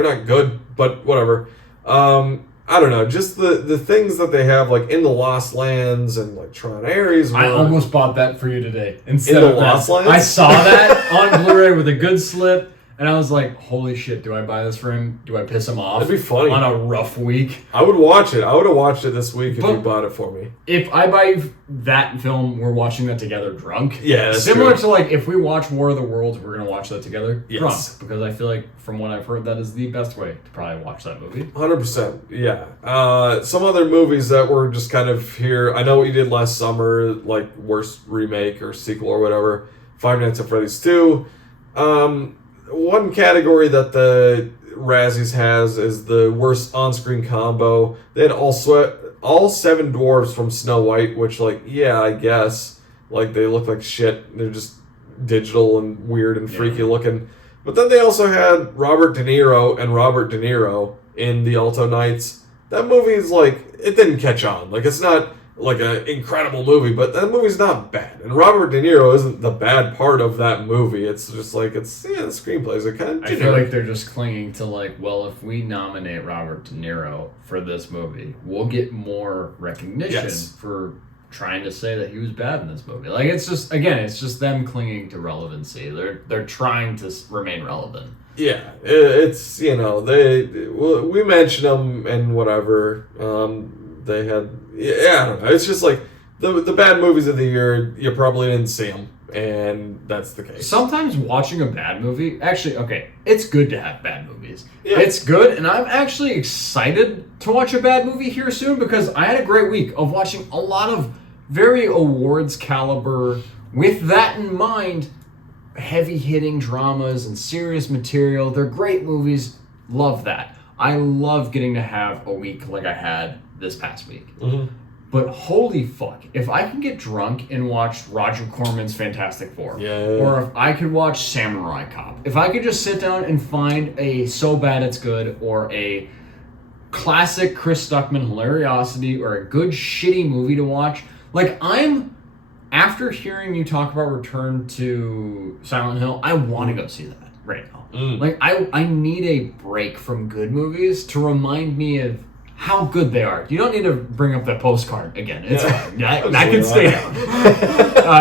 not good, but whatever. I don't know, just the things that they have, like In the Lost Lands and like Tron Ares. I almost bought that for you today. Instead of Lost Lands? I saw that on Blu-ray with a good slip. And I was like, holy shit, do I buy this for him? Do I piss him off? That'd be funny. On a rough week. I would watch it. I would have watched it this week if you bought it for me. If I buy that film, we're watching that together drunk. Yeah, that's similar true. to like if we watch War of the Worlds, we're going to watch that together yes. drunk. Because I feel like from what I've heard, that is the best way to probably watch that movie. 100%. Yeah. Some other movies that were just kind of here. I know what you did last summer, like worst remake or sequel or whatever. Five Nights at Freddy's 2. One category that the Razzies has is the worst on-screen combo. They had all 7 dwarves from Snow White, which, like, yeah, I guess. Like, they look like shit. They're just digital and weird and freaky looking. But then they also had Robert De Niro in The Alto Knights. That movie is, like, it didn't catch on. Like, it's not like an incredible movie, but that movie's not bad. And Robert De Niro isn't the bad part of that movie. It's just like, the screenplays are kind of generic. I feel like they're just clinging to like, well, if we nominate Robert De Niro for this movie, we'll get more recognition for trying to say that he was bad in this movie. Like, it's just them clinging to relevancy. They're trying to remain relevant. Yeah, it's, we mention them and whatever. They had, I don't know. It's just like the bad movies of the year, you probably didn't see them, and that's the case. Sometimes watching a bad movie, actually, okay, it's good to have bad movies. Yeah. It's good, and I'm actually excited to watch a bad movie here soon because I had a great week of watching a lot of very awards caliber. With that in mind, heavy-hitting dramas and serious material. They're great movies. Love that. I love getting to have a week like I had this past week. Mm-hmm. But holy fuck, if I can get drunk and watch Roger Corman's Fantastic Four, or if I could watch Samurai Cop, if I could just sit down and find a So Bad It's Good or a classic Chris Stuckman hilariosity or a good shitty movie to watch, Like, after hearing you talk about Return to Silent Hill, I want to go see that right now. Like, I need a break from good movies to remind me of how good they are. You don't need to bring up that postcard again. It's fine. That can stay down.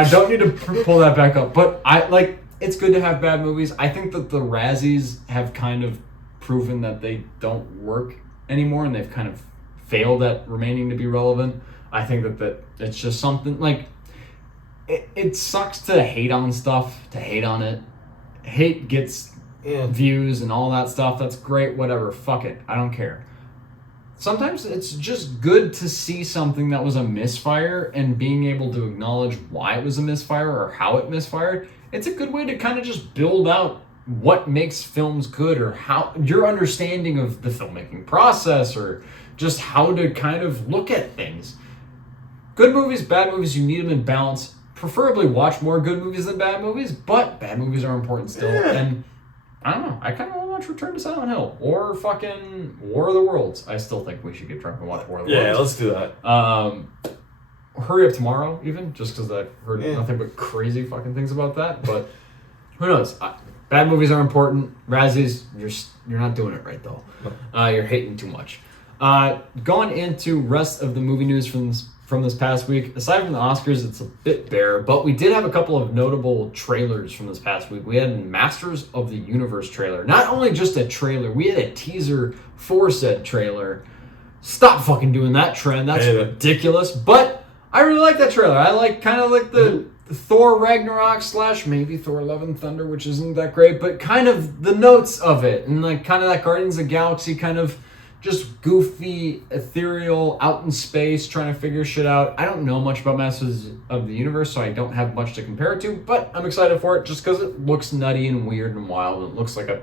Don't need to pull that back up. But it's good to have bad movies. I think that the Razzies have kind of proven that they don't work anymore, and they've kind of failed at remaining to be relevant. I think that it's just something like it sucks to hate on stuff, to hate on it. Hate gets views and all that stuff. That's great, whatever. Fuck it. I don't care. Sometimes it's just good to see something that was a misfire and being able to acknowledge why it was a misfire or how it misfired. It's a good way to kind of just build out what makes films good, or how your understanding of the filmmaking process, or just how to kind of look at things. Good movies, bad movies, you need them in balance. Preferably watch more good movies than bad movies, but bad movies are important still. And I don't know, I kind of want to watch Return to Silent Hill or fucking War of the Worlds. I still think we should get drunk and watch War of the Worlds. Yeah, let's do that. Hurry Up Tomorrow, even, just because I've heard nothing but crazy fucking things about that. But who knows? Bad movies are important. Razzies, you're not doing it right though. You're hating too much. Going into rest of the movie news from this past week, aside from the Oscars, it's a bit bare, but we did have a couple of notable trailers from this past week. We had a Masters of the Universe trailer. Not only just a trailer, we had a teaser for said trailer. Stop fucking doing that trend. That's ridiculous. But I really like that trailer. I like kind of like the Thor Ragnarok / maybe Thor Love and Thunder, which isn't that great, but kind of the notes of it, and like kind of that Guardians of the Galaxy kind of just goofy, ethereal, out in space, trying to figure shit out. I don't know much about Masters of the Universe, so I don't have much to compare it to, but I'm excited for it just because it looks nutty and weird and wild. It looks like a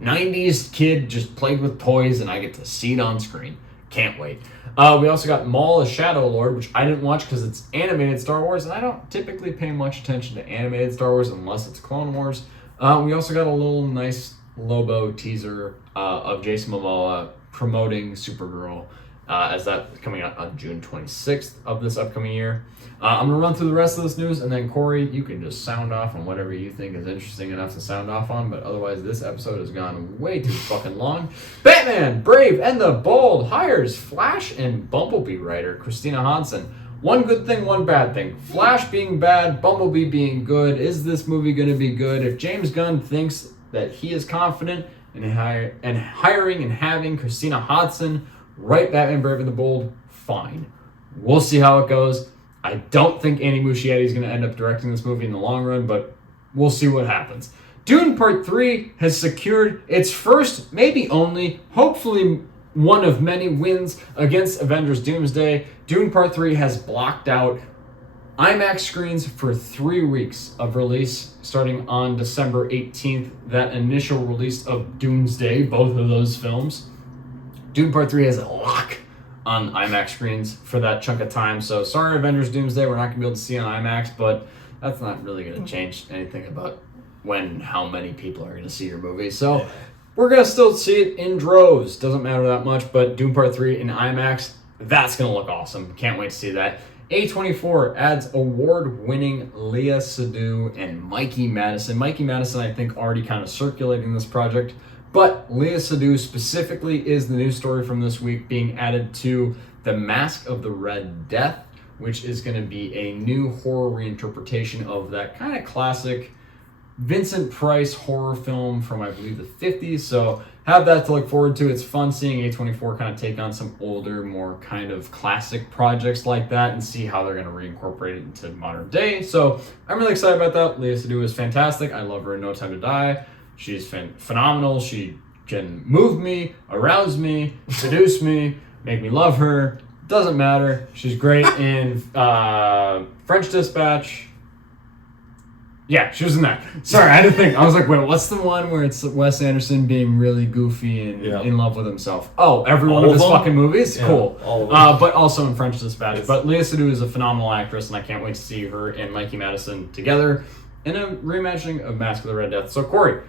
90s kid just played with toys, and I get to see it on screen. Can't wait. We also got Maul as Shadow Lord, which I didn't watch because it's animated Star Wars, and I don't typically pay much attention to animated Star Wars unless it's Clone Wars. We also got a little nice Lobo teaser of Jason Momoa promoting Supergirl as that coming out on June 26th of this upcoming year. I'm going to run through the rest of this news, and then Corey, you can just sound off on whatever you think is interesting enough to sound off on, but otherwise this episode has gone way too fucking long. Batman, Brave, and the Bold hires Flash and Bumblebee writer Christina Hansen. One good thing, one bad thing. Flash being bad, Bumblebee being good. Is this movie going to be good? If James Gunn thinks that he is confident in hiring and having Christina Hodson write Batman Brave and the Bold, fine. We'll see how it goes. I don't think Andy Muschietti is going to end up directing this movie in the long run, but we'll see what happens. Dune Part 3 has secured its first, maybe only, hopefully one of many wins against Avengers Doomsday. Dune Part 3 has blocked out IMAX screens for 3 weeks of release, starting on December 18th, that initial release of Doomsday, both of those films. Dune Part 3 has a lock on IMAX screens for that chunk of time, so sorry Avengers Doomsday, we're not going to be able to see on IMAX, but that's not really going to change anything about when and how many people are going to see your movie, so we're going to still see it in droves, doesn't matter that much, but Dune Part 3 in IMAX, that's going to look awesome, can't wait to see that. A24 adds award-winning Léa Seydoux and Mikey Madison. Mikey Madison, I think, already kind of circulating this project, but Léa Seydoux specifically is the news story from this week, being added to The Mask of the Red Death, which is going to be a new horror reinterpretation of that kind of classic Vincent Price horror film from, I believe, the 50s. So have that to look forward to. It's fun seeing A24 kind of take on some older, more kind of classic projects like that and see how they're going to reincorporate it into modern day. So I'm really excited about that. Léa Seydoux is fantastic. I love her in No Time to Die. She's phenomenal. She can move me, arouse me, seduce me, make me love her. Doesn't matter. She's great in French Dispatch. Yeah, she was in that. Sorry, I had to think. I was like, wait, what's the one where it's Wes Anderson being really goofy and in love with himself? Oh, every one of his fucking movies? Yeah, cool. But also in French Dispatch. But Léa Seydoux is a phenomenal actress, and I can't wait to see her and Mikey Madison together in a reimagining of Mask of the Red Death. So, Corey,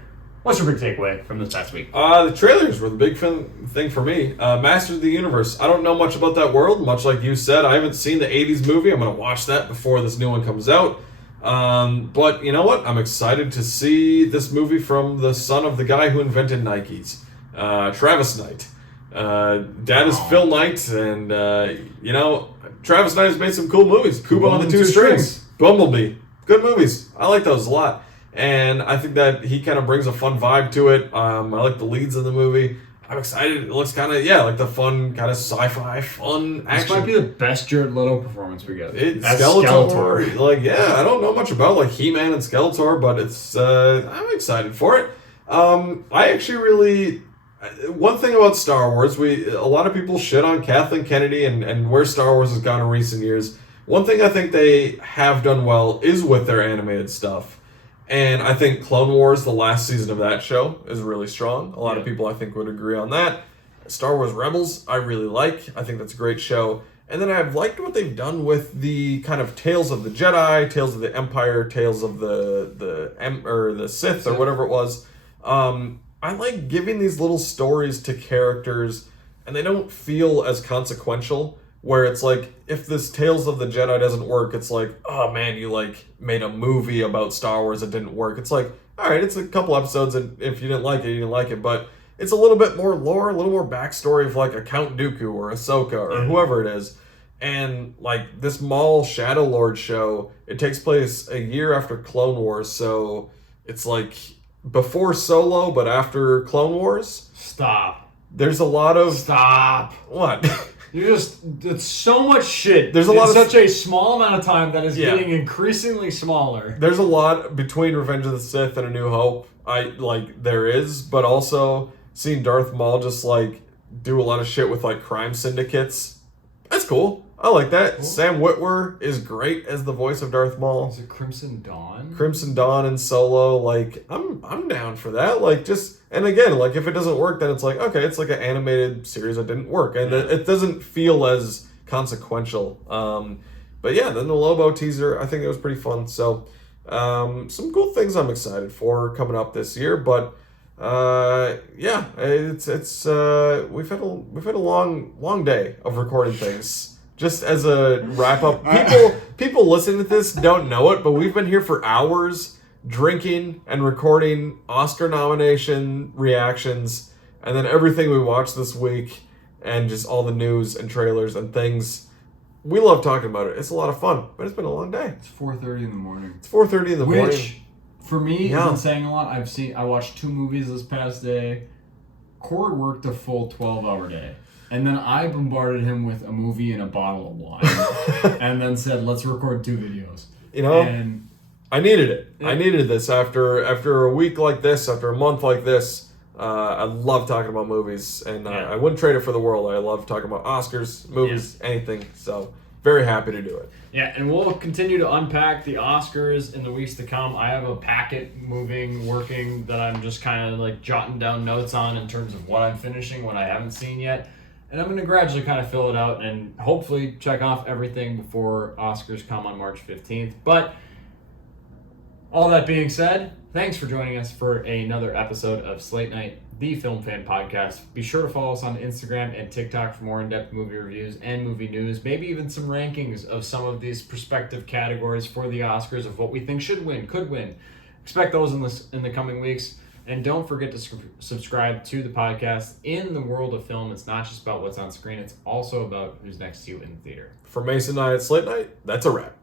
What's your big takeaway from this past week? The trailers were the big thing for me. Masters of the Universe. I don't know much about that world, much like you said. I haven't seen the 80s movie. I'm going to watch that before this new one comes out. But you know what? I'm excited to see this movie from the son of the guy who invented Nikes, Travis Knight. Dad is Phil Knight, and, Travis Knight has made some cool movies. Kubo and the Two Strings, Bumblebee. Good movies. I like those a lot. And I think that he kind of brings a fun vibe to it. I like the leads in the movie. I'm excited. It looks kind of, like the fun, kind of sci-fi, fun action. This might be the best Jared Leto performance we get. Skeletor. I don't know much about, He-Man and Skeletor, but it's, I'm excited for it. I actually really... One thing about Star Wars, a lot of people shit on Kathleen Kennedy and where Star Wars has gone in recent years. One thing I think they have done well is with their animated stuff. And I think Clone Wars, the last season of that show, is really strong. A lot of people, I think, would agree on that. Star Wars Rebels, I really like. I think that's a great show. And then I've liked what they've done with the kind of Tales of the Jedi, Tales of the Empire, Tales of the Sith, or whatever it was. I like giving these little stories to characters, and they don't feel as consequential. Where it's like, if this Tales of the Jedi doesn't work, it's like, oh man, you made a movie about Star Wars that didn't work. It's like, alright, it's a couple episodes, and if you didn't like it, you didn't like it. But it's a little bit more lore, a little more backstory of a Count Dooku or Ahsoka or whoever it is. And this Maul Shadow Lord show, it takes place a year after Clone Wars, so it's before Solo, but after Clone Wars. Stop. There's a lot of... Stop. What? It's so much shit. There's a lot of such a small amount of time that is getting increasingly smaller. There's a lot between Revenge of the Sith and A New Hope. There is, but also seeing Darth Maul just do a lot of shit with crime syndicates. That's cool. I like that. Cool. Sam Witwer is great as the voice of Darth Maul. Is it Crimson Dawn? Crimson Dawn and Solo. I'm down for that. And again, if it doesn't work, then it's okay, it's an animated series that didn't work. And it doesn't feel as consequential. But yeah, then the Lobo teaser, I think it was pretty fun. So, some cool things I'm excited for coming up this year. But, it's we've had a long day of recording things. Just as a wrap up, people listening to this don't know it, but we've been here for hours drinking and recording Oscar nomination reactions, and then everything we watched this week, and just all the news and trailers and things. We love talking about it. It's a lot of fun, but it's been a long day. It's 4:30 in the morning. It's 4:30 in the morning. Which, for me, isn't saying a lot. I watched 2 movies this past day. Corey worked a full 12-hour day. And then I bombarded him with a movie and a bottle of wine. And then said, let's record 2 videos. And I needed it. I needed this after a week like this, after a month like this. I love talking about movies. And I wouldn't trade it for the world. I love talking about Oscars, movies, anything. So, very happy to do it. Yeah, and we'll continue to unpack the Oscars in the weeks to come. I have a packet working that I'm just kind of jotting down notes on in terms of what I'm finishing, what I haven't seen yet. And I'm going to gradually kind of fill it out and hopefully check off everything before Oscars come on March 15th. But all that being said, thanks for joining us for another episode of Slate Night, the Film Fan Podcast. Be sure to follow us on Instagram and TikTok for more in-depth movie reviews and movie news, maybe even some rankings of some of these prospective categories for the Oscars of what we think should win, could win. Expect those in the coming weeks. And don't forget to subscribe to the podcast. In the world of film, it's not just about what's on screen. It's also about who's next to you in the theater. For Mason and I at Slate Night, that's a wrap.